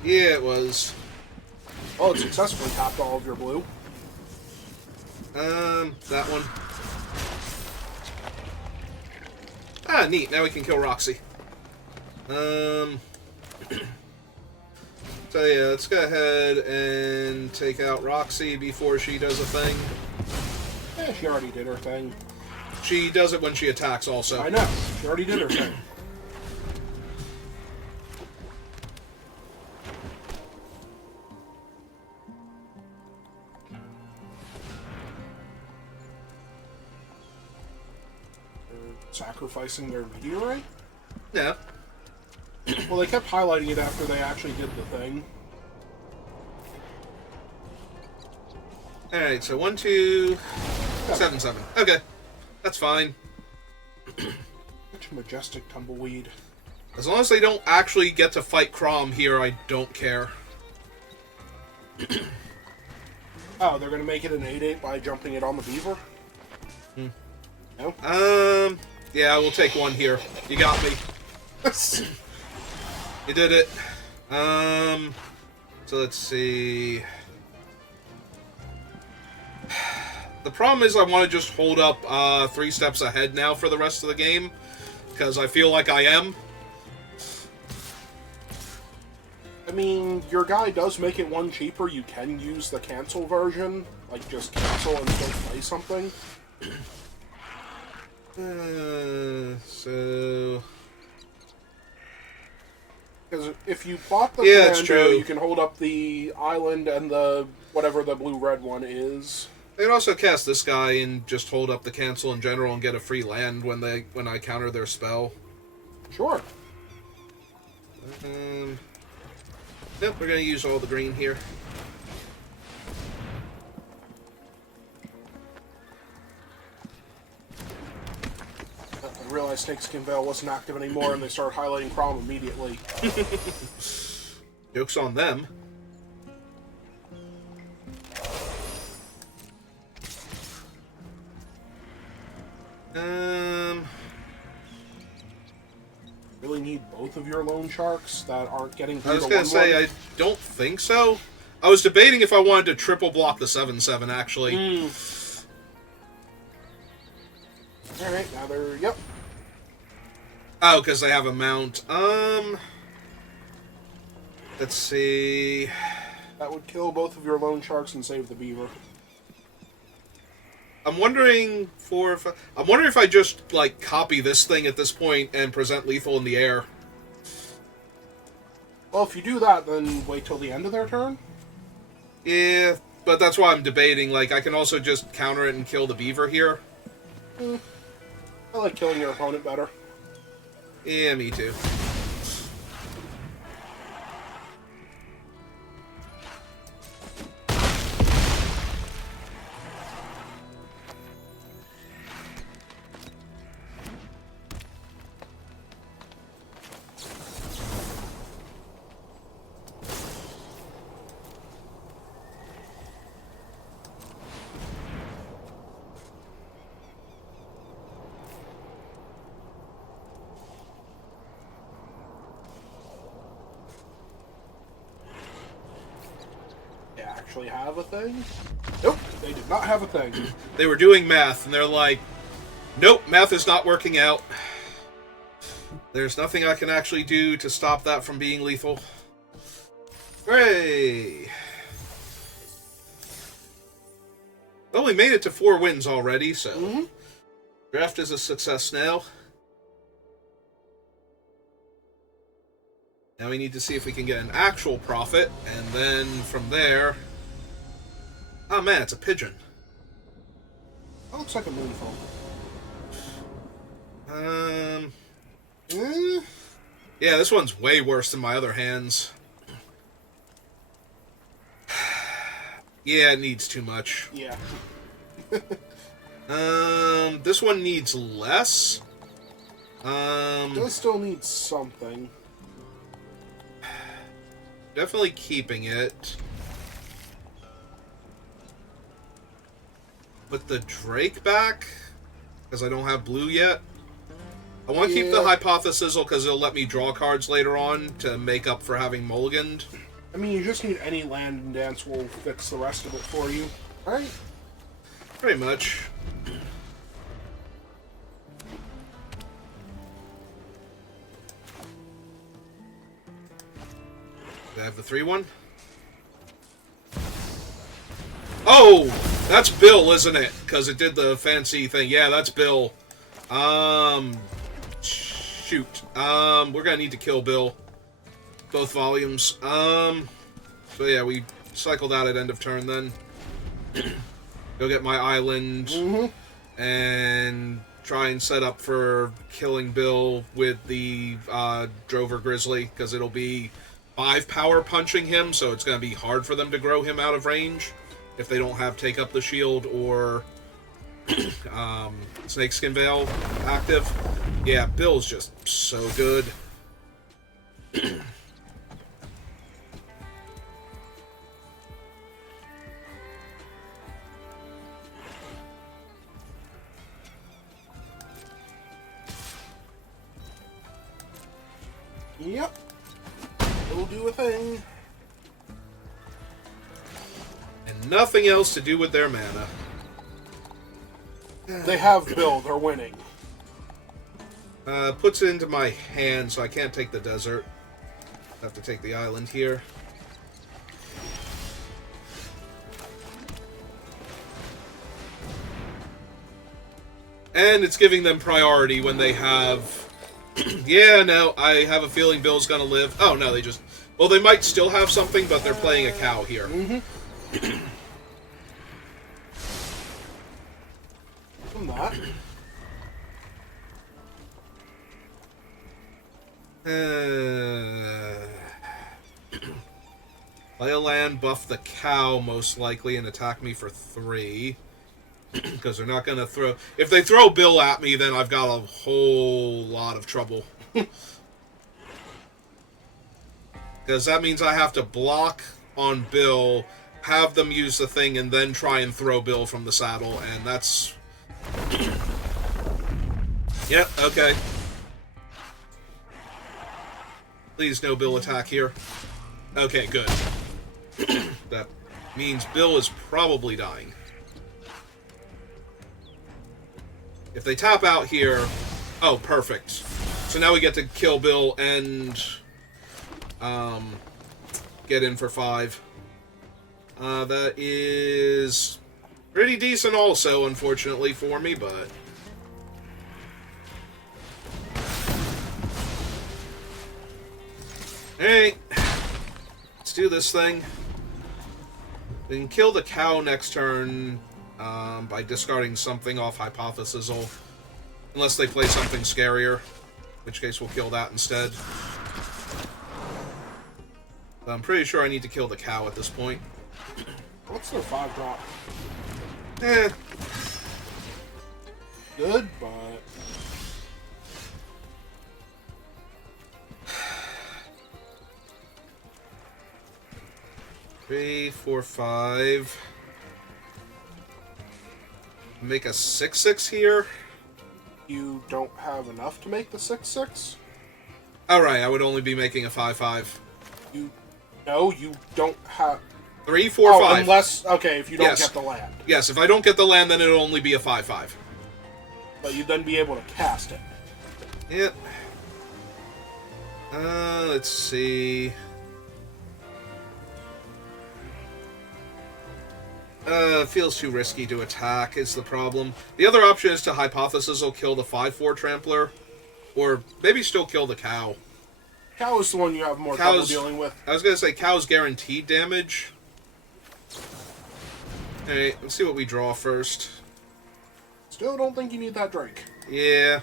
Yeah, it was. Oh, it successfully tapped all of your blue. That one. Ah, neat. Now we can kill Roxy. So yeah, let's go ahead and take out Roxy before she does a thing. Yeah, she already did her thing. She does it when she attacks also. I know. She already did her thing. Sacrificing their meteorite? Yeah. Well, they kept highlighting it after they actually did the thing. Alright, so 1, 2, 7, 7. Okay. That's fine. Such a majestic tumbleweed. As long as they don't actually get to fight Crom here, I don't care. Oh, they're gonna make it an 8/8 by jumping it on the beaver? No? Yeah, we'll take 1 here. You got me. You did it. So let's see. The problem is I want to just hold up 3 steps ahead now for the rest of the game, because I feel like I am. I mean, your guy does make it 1 cheaper. You can use the cancel version. Like, just cancel and still play something. So... Because if you bought the it's commando, true. you can hold up the island and the whatever the blue-red one is. They can also cast this guy and just hold up the cancel in general and get a free land when I counter their spell. Sure. Yep, we're gonna use all the green here. realized Snakeskin Veil wasn't active anymore, and they started highlighting Crom immediately. Joke's on them. Really need both of your loan sharks that aren't getting through. I was gonna say, I don't think so. I was debating if I wanted to triple block the 7/7, actually. Alright, now they're... Yep. Oh, because they have a mount. Let's see. That would kill both of your loan sharks and save the beaver. I'm wondering if I just like copy this thing at this point and present lethal in the air. Well, if you do that, then wait till the end of their turn. Yeah, but that's why I'm debating. Like, I can also just counter it and kill the beaver here. I like killing your opponent better. Yeah, me too. Actually have a thing? Nope, they did not have a thing. They were doing math, and they're like, nope, math is not working out. There's nothing I can actually do to stop that from being lethal. Hooray! Well, we made it to 4 wins already, so... Draft is a success now. Now we need to see if we can get an actual profit, and then from there... Oh man, it's a pigeon. That looks like a moonfall. Yeah, this one's way worse than my other hands. Yeah, it needs too much. Yeah. This one needs less. It does still need something. Definitely keeping it. Put the Drake back, because I don't have blue yet. I want to keep the Hypothesizzle because it'll let me draw cards later on to make up for having mulliganed. I mean, you just need any land and dance will fix the rest of it for you, right? Pretty much. Do I have the 3-1? Oh! That's Bill, isn't it? Because it did the fancy thing. Yeah, that's Bill. Shoot. We're gonna need to kill Bill. Both volumes. So yeah, we cycle that at end of turn then. Go get my island. And try and set up for killing Bill with the Drover Grizzly, because it'll be 5 power punching him, so it's gonna be hard for them to grow him out of range if they don't have Take Up the Shield or Snakeskin Veil active. Yeah, Bill's just so good. Yep. It'll do a thing. And nothing else to do with their mana. They have Bill. They're winning. Puts it into my hand, so I can't take the desert. Have to take the island here. And it's giving them priority when they have... Yeah, no, I have a feeling Bill's gonna live. Oh, no, they just... Well, they might still have something, but they're playing a cow here. I'm not. Play a land, buff the cow, most likely, and attack me for 3. Because they're not going to throw... If they throw Bill at me, then I've got a whole lot of trouble. Because that means I have to block on Bill, have them use the thing, and then try and throw Bill from the saddle, and that's... Yep, okay. Please, no Bill attack here. Okay, good. That means Bill is probably dying. If they tap out here... Oh, perfect. So now we get to kill Bill and... get in for 5. That is... pretty decent also, unfortunately, for me, but... Alright. Let's do this thing. We can kill the cow next turn by discarding something off Hypothesisal. Unless they play something scarier. In which case we'll kill that instead. But I'm pretty sure I need to kill the cow at this point. What's their 5-drop? Eh. Good, but... 3, 4, 5. Make a 6/6 here. You don't have enough to make the 6/6? Alright, I would only be making a 5/5. No, you don't have... 3, 4, 5. Unless... Okay, if you don't Yes. get the land. Yes, if I don't get the land, then it'll only be a 5/5. But you'd then be able to cast it. Yep. Let's see. Feels too risky to attack is the problem. The other option is to Hypothesis will kill the 5/4 Trampler. Or maybe still kill the cow. Cow is the one you have more trouble dealing with. I was going to say cow's guaranteed damage. Alright, let's see what we draw first. Still don't think you need that Drake. Yeah.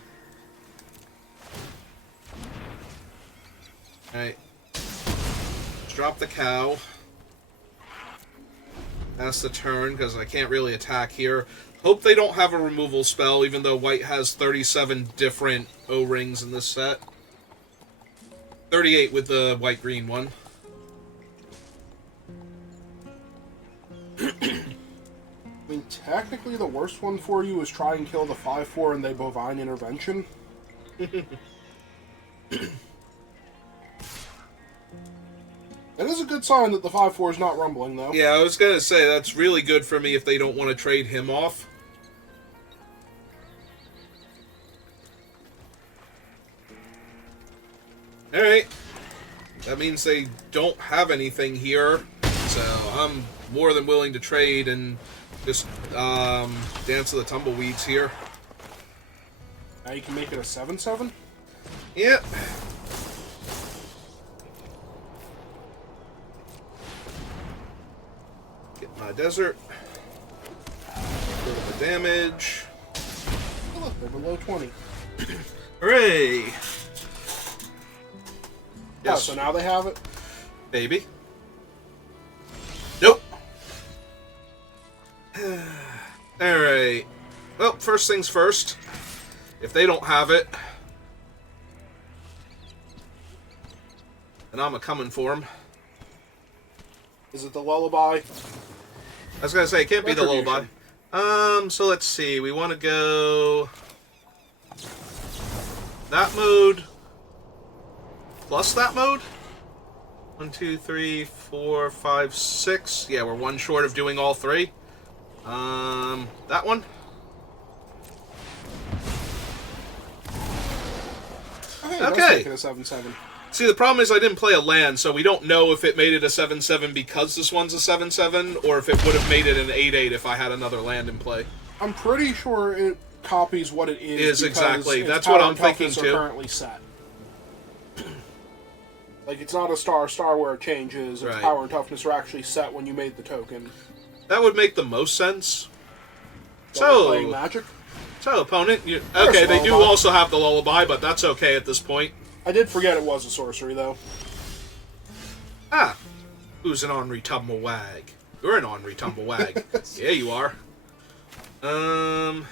Alright. Let's drop the cow. That's the turn, because I can't really attack here. Hope they don't have a removal spell, even though white has 37 different O-rings in this set. 38 with the white-green one. I mean, technically the worst one for you is try and kill the 5/4 and they Bovine Intervention. It is a good sign that the 5/4 is not rumbling, though. Yeah, I was going to say, that's really good for me if they don't want to trade him off. Alright. That means they don't have anything here, so I'm more than willing to trade and just dance to the tumbleweeds here. Now you can make it a 7/7? Yep. Get my desert. Go to the damage. Oh, look, they're below 20. Hooray! Oh, so now they have it? Baby. Nope. Alright. Well, first things first. If they don't have it, then I'm a-coming for them. Is it the lullaby? I was gonna say, it can't be the lullaby. Retribution. So let's see. We want to go... that mode... plus that mode? 1, 2, 3, 4, 5, 6. Yeah, we're one short of doing all 3. That one? Okay. Okay. Let's make it a 7/7. See, the problem is I didn't play a land, so we don't know if it made it a 7/7 because this one's a 7/7, or if it would have made it an 8/8 if I had another land in play. I'm pretty sure it copies what it is. Exactly. Its That's what power I'm and thinking, toughness too. Are currently set. Like, it's not a star where it changes. Its Right. power and toughness are actually set when you made the token. That would make the most sense. So, playing Magic? So, opponent, There's okay, they do lullaby. also have the lullaby, but that's okay at this point. I did forget it was a sorcery, though. Ah, who's an ornery tumblewag? You're an ornery tumblewag. Yeah, you are. Yeah,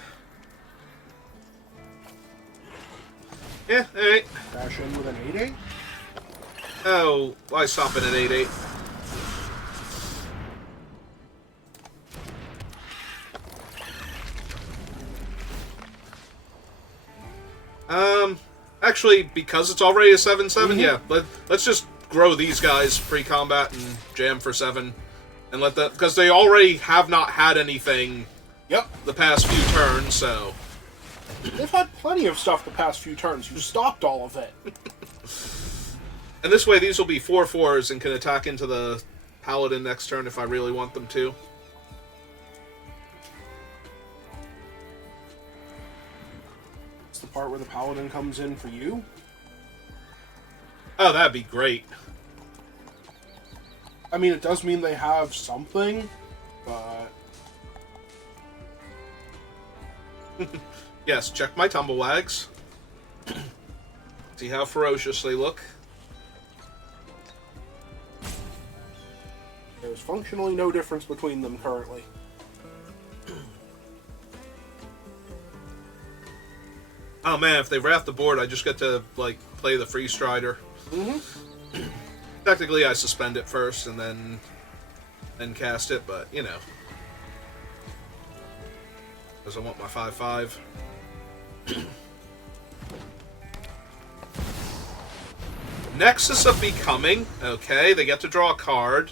alright. Dash in with an 8-8? Oh, why stop it at 8-8? Actually, because it's already a 7-7, yeah, let's just grow these guys pre-combat and jam for 7. And let that, because they already have not had anything the past few turns, so... They've had plenty of stuff the past few turns. You stopped all of it. And this way, these will be 4/4s and can attack into the Paladin next turn if I really want them to. It's the part where the Paladin comes in for you. Oh, that'd be great. I mean, it does mean they have something, but... Yes, check my Tumblewags. See how ferocious they look. There's functionally no difference between them currently. Oh man, if they wrath the board, I just get to, like, play the Free Strider. Technically, I suspend it first and then cast it, but, you know. Because I want my 5/5. Nexus of Becoming. Okay, they get to draw a card.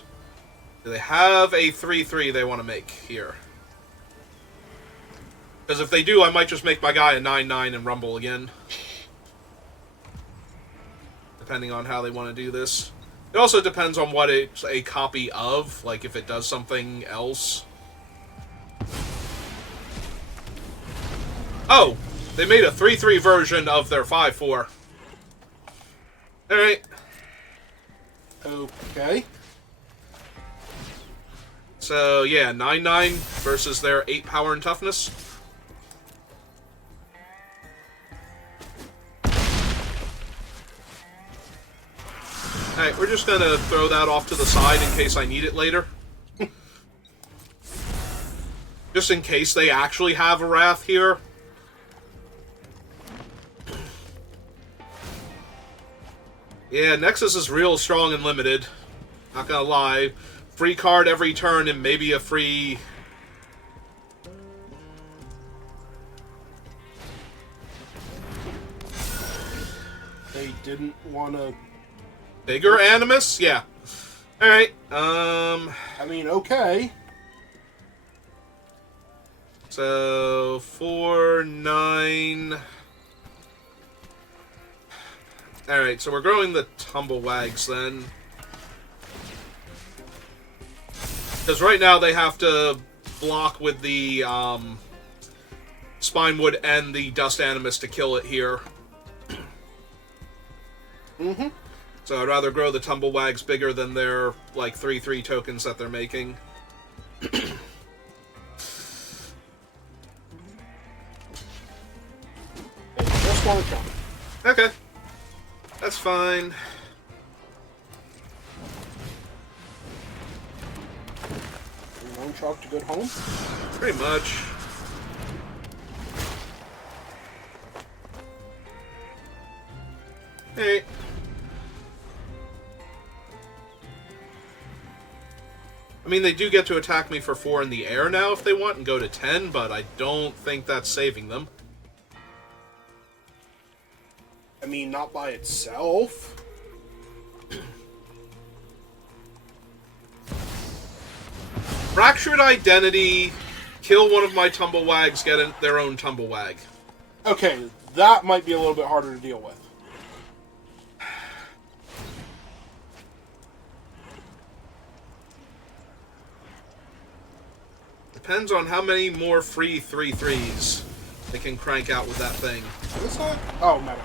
Do they have a 3/3 they want to make here? Because if they do, I might just make my guy a 9/9 and rumble again. Depending on how they want to do this. It also depends on what it's a copy of, like if it does something else. Oh! They made a 3/3 version of their 5/4. Alright. Okay. So, yeah, 9/9 versus their 8 power and toughness. Alright, we're just gonna throw that off to the side in case I need it later. Just in case they actually have a Wrath here. Yeah, Nexus is real strong and limited. Not gonna lie. Free card every turn and maybe a free... They didn't want to... Bigger Animus? Yeah. Alright, I mean, okay. So, 4, 9... Alright, so we're growing the Tumblewags then. Because right now they have to block with the Spinewood and the Dust Animus to kill it here. So I'd rather grow the Tumblewags bigger than their, like, 3/3 tokens that they're making. They just want to jump. Okay. That's fine. One chalk to good home? Pretty much. Hey. I mean, they do get to attack me for 4 in the air now if they want and go to 10, but I don't think that's saving them. I mean, not by itself. Fractured Identity, kill one of my Tumblewags, get their own Tumblewag. Okay, that might be a little bit harder to deal with. Depends on how many more free 3/3s they can crank out with that thing. What's that? Oh, meta.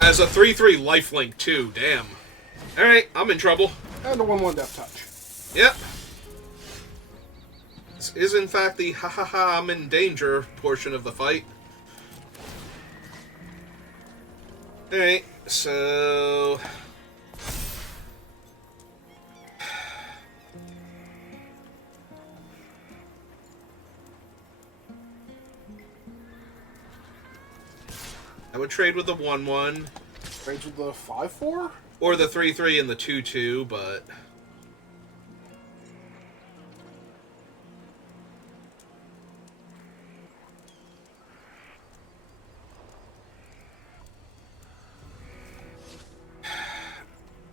As a 3/3 lifelink, too, damn. Alright, I'm in trouble. And a 1/1 death touch. Yep. This is, in fact, the ha-ha-ha, I'm in danger portion of the fight. Alright, so... I would trade with the 1-1. Trades with the 5-4? Or the 3-3 and the 2-2, but...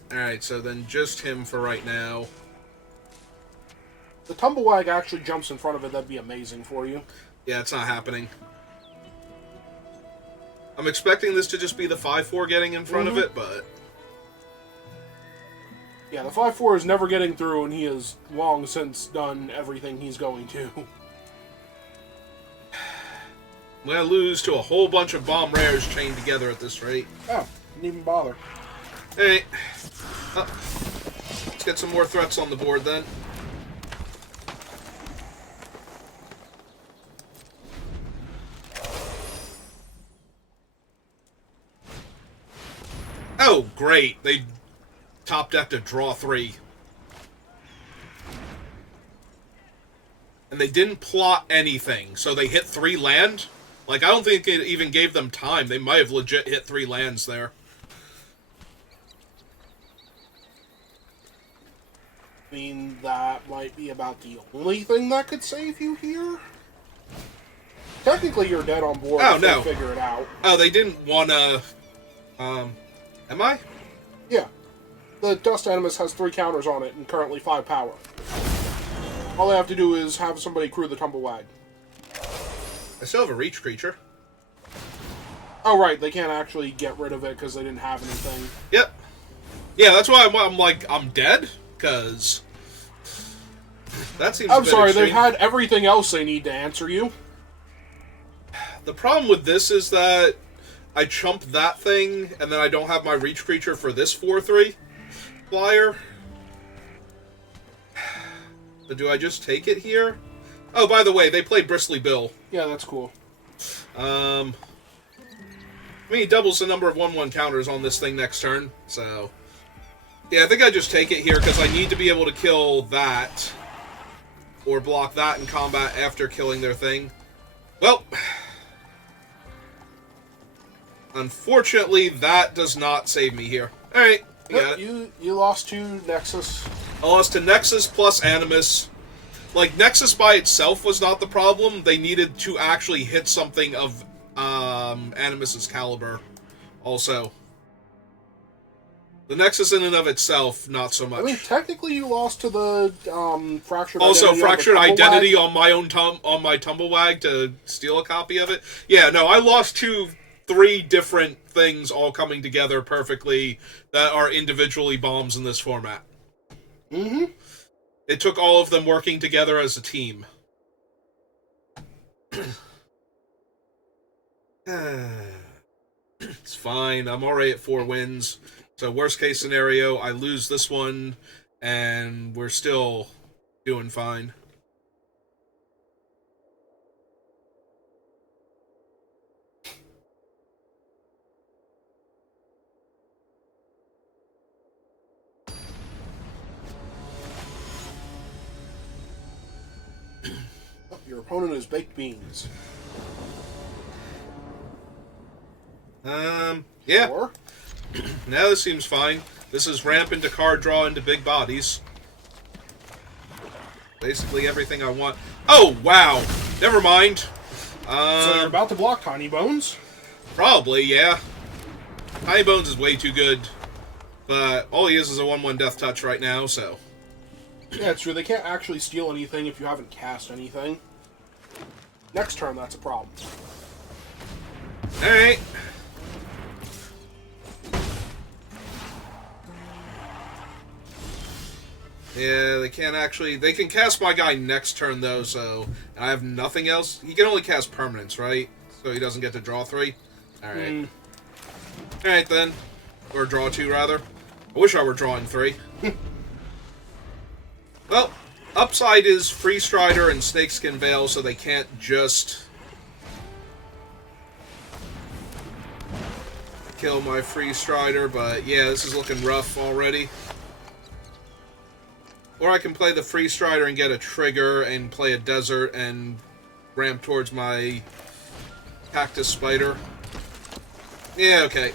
Alright, so then just him for right now. The Tumblewag actually jumps in front of it, that'd be amazing for you. Yeah, it's not happening. I'm expecting this to just be the 5-4 getting in front of it, but... Yeah, the 5-4 is never getting through, and he has long since done everything he's going to. I'm going to lose to a whole bunch of bomb rares chained together at this rate. Oh, didn't even bother. Hey. Oh. Let's get some more threats on the board then. Oh, great. They top decked to draw 3. And they didn't plot anything, so they hit 3 land? Like, I don't think it even gave them time. They might have legit hit 3 lands there. I mean, that might be about the only thing that could save you here. Technically, you're dead on board if they figure it out. Oh, they didn't want to... Am I? Yeah. The Dust Animus has 3 counters on it and currently 5 power. All they have to do is have somebody crew the Tumblewag. I still have a reach creature. Oh, right. They can't actually get rid of it because they didn't have anything. Yep. Yeah, that's why I'm like, I'm dead? Because... That seems I'm sorry, extreme. they've had everything else they need to answer you. The problem with this is that I chump that thing, and then I don't have my reach creature for this 4-3 flyer. But do I just take it here? Oh, by the way, they played Bristly Bill. Yeah, that's cool. I mean, he doubles the number of 1-1 counters on this thing next turn, so... Yeah, I think I just take it here, because I need to be able to kill that, or block that in combat after killing their thing. Well... Unfortunately, that does not save me here. Alright, You lost to Nexus. I lost to Nexus plus Animus. Like, Nexus by itself was not the problem. They needed to actually hit something of Animus's caliber also. The Nexus in and of itself, not so much. I mean, technically you lost to the Fractured also, Identity. Fractured Identity on my own on my Tumblewag to steal a copy of it. Yeah, no, I lost to 3 different things all coming together perfectly that are individually bombs in this format. Mm-hmm. It took all of them working together as a team. It's fine. I'm already at 4 wins. So worst case scenario, I lose this one, and we're still doing fine. Your opponent is baked beans. Yeah. Or? Now this seems fine. This is ramp into card draw into big bodies. Basically everything I want. Oh, wow! Never mind. So you're about to block Tiny Bones? Probably, yeah. Tiny Bones is way too good. But all he is a 1-1 death touch right now, so... Yeah, it's true. They can't actually steal anything if you haven't cast anything. Next turn, that's a problem. Alright. Yeah, they can't actually... They can cast my guy next turn, though, so... I have nothing else. He can only cast permanents, right? So he doesn't get to draw 3? Alright. Alright, then. Or draw 2, rather. I wish I were drawing 3. Well, upside is Free Strider and Snakeskin Veil, so they can't just... kill my Free Strider, but yeah, this is looking rough already. Or I can play the Free Strider and get a trigger and play a Desert and ramp towards my Cactus Spider. Yeah, okay.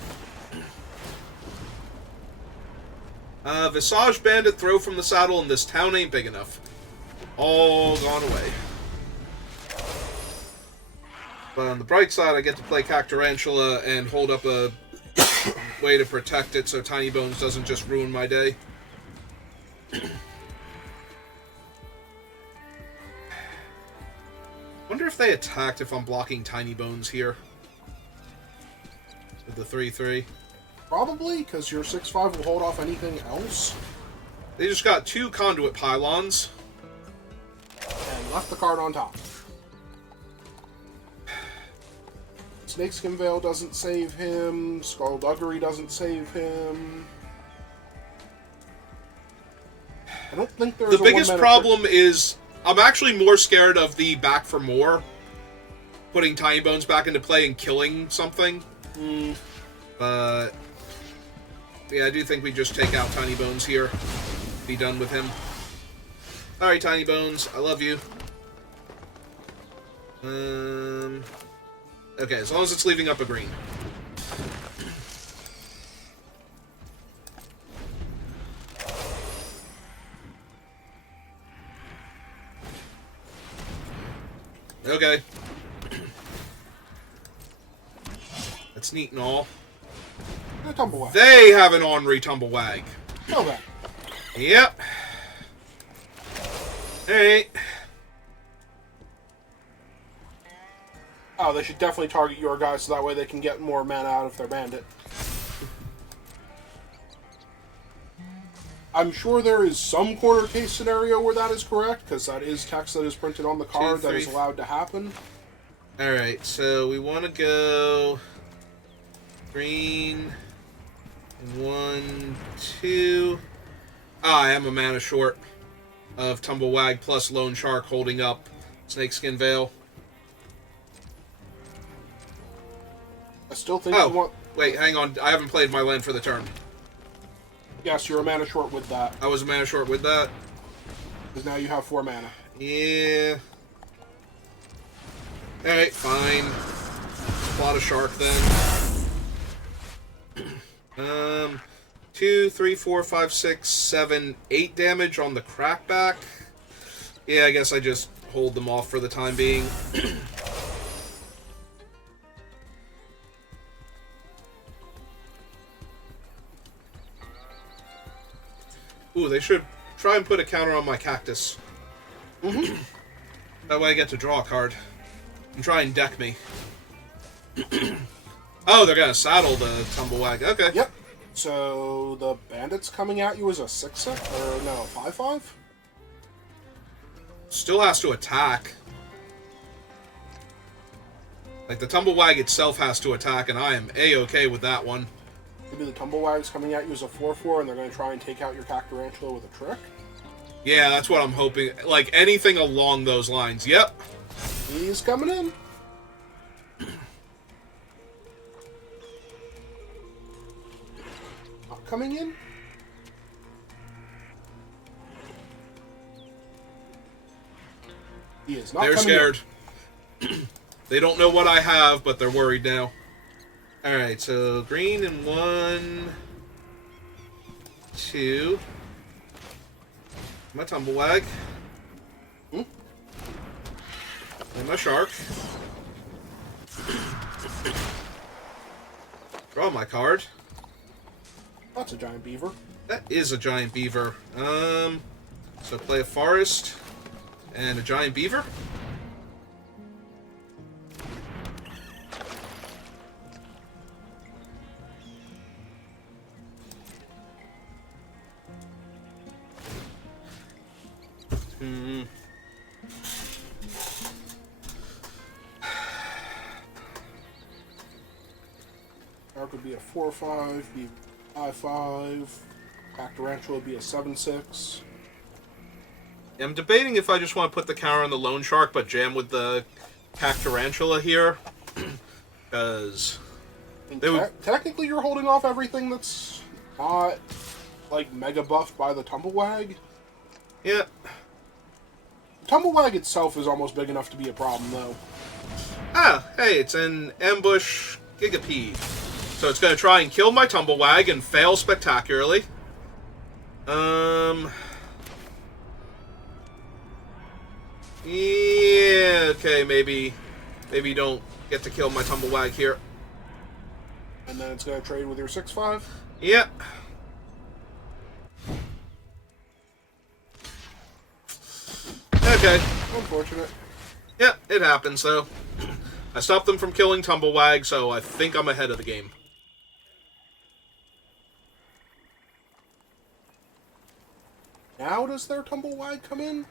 Visage Bandit, throw from the saddle, and this town ain't big enough. All gone away. But on the bright side, I get to play Cactarantula and hold up a way to protect it so Tiny Bones doesn't just ruin my day. Wonder if they attacked if I'm blocking Tiny Bones here. With the 3-3. Probably, because your 6-5 will hold off anything else. They just got 2 conduit pylons. And left the card on top. Snakeskin Veil doesn't save him. Skullduggery doesn't save him. I don't think there's the biggest problem is I'm actually more scared of the back for more. Putting Tiny Bones back into play and killing something. But yeah, I do think we just take out Tiny Bones here. Be done with him. Alright, Tiny Bones, I love you. Okay, as long as it's leaving up a green. Okay. That's neat and all. Tumblewag. They have an ornery Tumblewag. Kill that. Yep. Alright. Oh, they should definitely target your guys so that way they can get more mana out of their bandit. I'm sure there is some corner case scenario where that is correct, because that is text that is printed on the card that is allowed to happen. Alright, so we want to go green, 1, 2. Ah, I am a mana short of Tumblewag plus Lone Shark holding up Snakeskin Veil. I still think you want... Wait, hang on. I haven't played my land for the turn. Yes, you're a mana short with that. I was a mana short with that? Because now you have 4 mana. Yeah. Alright, fine. A lot of shark then. 2, 3, 4, 5, 6, 7, 8 damage on the crackback. Yeah, I guess I just hold them off for the time being. Ooh, they should try and put a counter on my cactus. That way I get to draw a card. And try and deck me. Oh, they're gonna saddle the Tumblewag. Okay. Yep. So the bandit's coming at you as a 6-6? Or no, 5-5? Still has to attack. Like, the Tumblewag itself has to attack, and I am A-okay with that one. Maybe the Tumblewag's coming at you as a 4-4, and they're going to try and take out your Cactarantula with a trick? Yeah, that's what I'm hoping. Like, anything along those lines. Yep. He's coming in. Not coming in? He is not They're coming scared. They don't know what I have, but they're worried now. Alright, so green and 1, 2. My Tumblewag. And my shark. Draw my card. That's a giant beaver. That is a giant beaver. So play a forest and a giant beaver. Shark would be a 4-5, be 5-5. Cactarantula would be a 7-6. I'm debating if I just want to put the counter on the Lone Shark, but jam with the Cactarantula here. Because Technically, you're holding off everything that's not, like, mega buffed by the Tumblewag. Yeah. The Tumblewag itself is almost big enough to be a problem, though. Ah, hey, it's an ambush gigapede. So it's going to try and kill my Tumblewag and fail spectacularly. Yeah, okay, maybe don't get to kill my Tumblewag here. And then it's going to trade with your 6/5? Yep. Okay. Unfortunate. Yeah, it happens, though. I stopped them from killing Tumblewag, so I think I'm ahead of the game. Now does their Tumblewag come in?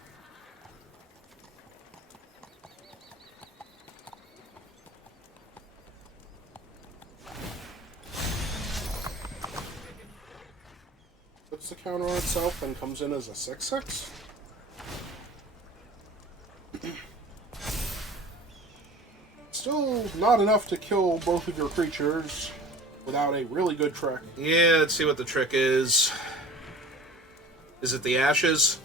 Puts the counter on itself and comes in as a 6/6? Still not enough to kill both of your creatures without a really good trick. Yeah, let's see what the trick is. Is it the ashes?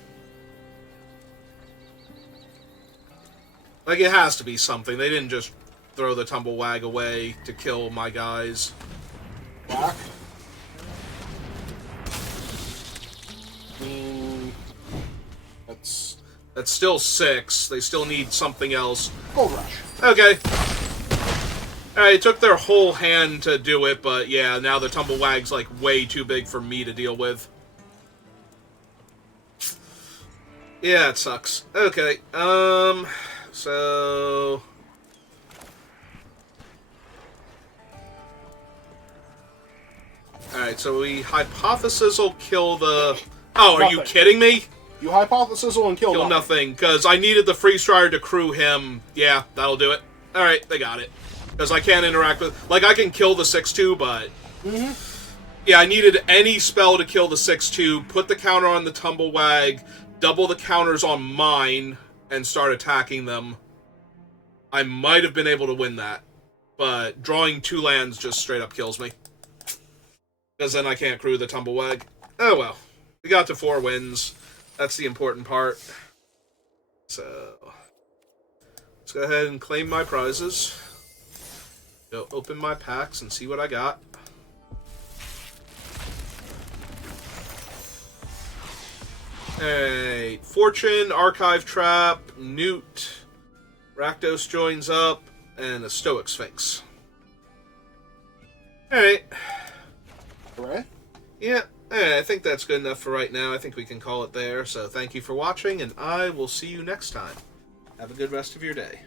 Like, it has to be something. They didn't just throw the Tumblewag away to kill my guys. Black? That's still 6. They still need something else. Gold Rush. Okay. Alright, it took their whole hand to do it, but yeah, now the Tumblewag's like way too big for me to deal with. Yeah, it sucks. Okay, so... Alright, so we hypothesis will kill the... Oh, are you kidding me? You hypothesis and kill nothing, because I needed the Freeze Strider to crew him. Yeah, that'll do it. Alright, they got it. Because I can't interact with... Like, I can kill the 6/2, but... Yeah, I needed any spell to kill the 6/2, put the counter on the Tumblewag, double the counters on mine, and start attacking them. I might have been able to win that. But drawing 2 lands just straight up kills me. Because then I can't crew the Tumblewag. Oh well. We got to 4 wins. That's the important part. So, let's go ahead and claim my prizes. Go open my packs and see what I got. Alright, Fortune, Archive Trap, Newt, Rakdos joins up, and a Stoic Sphinx. Alright. Alright. Yeah. I think that's good enough for right now. I think we can call it there. So thank you for watching, and I will see you next time. Have a good rest of your day.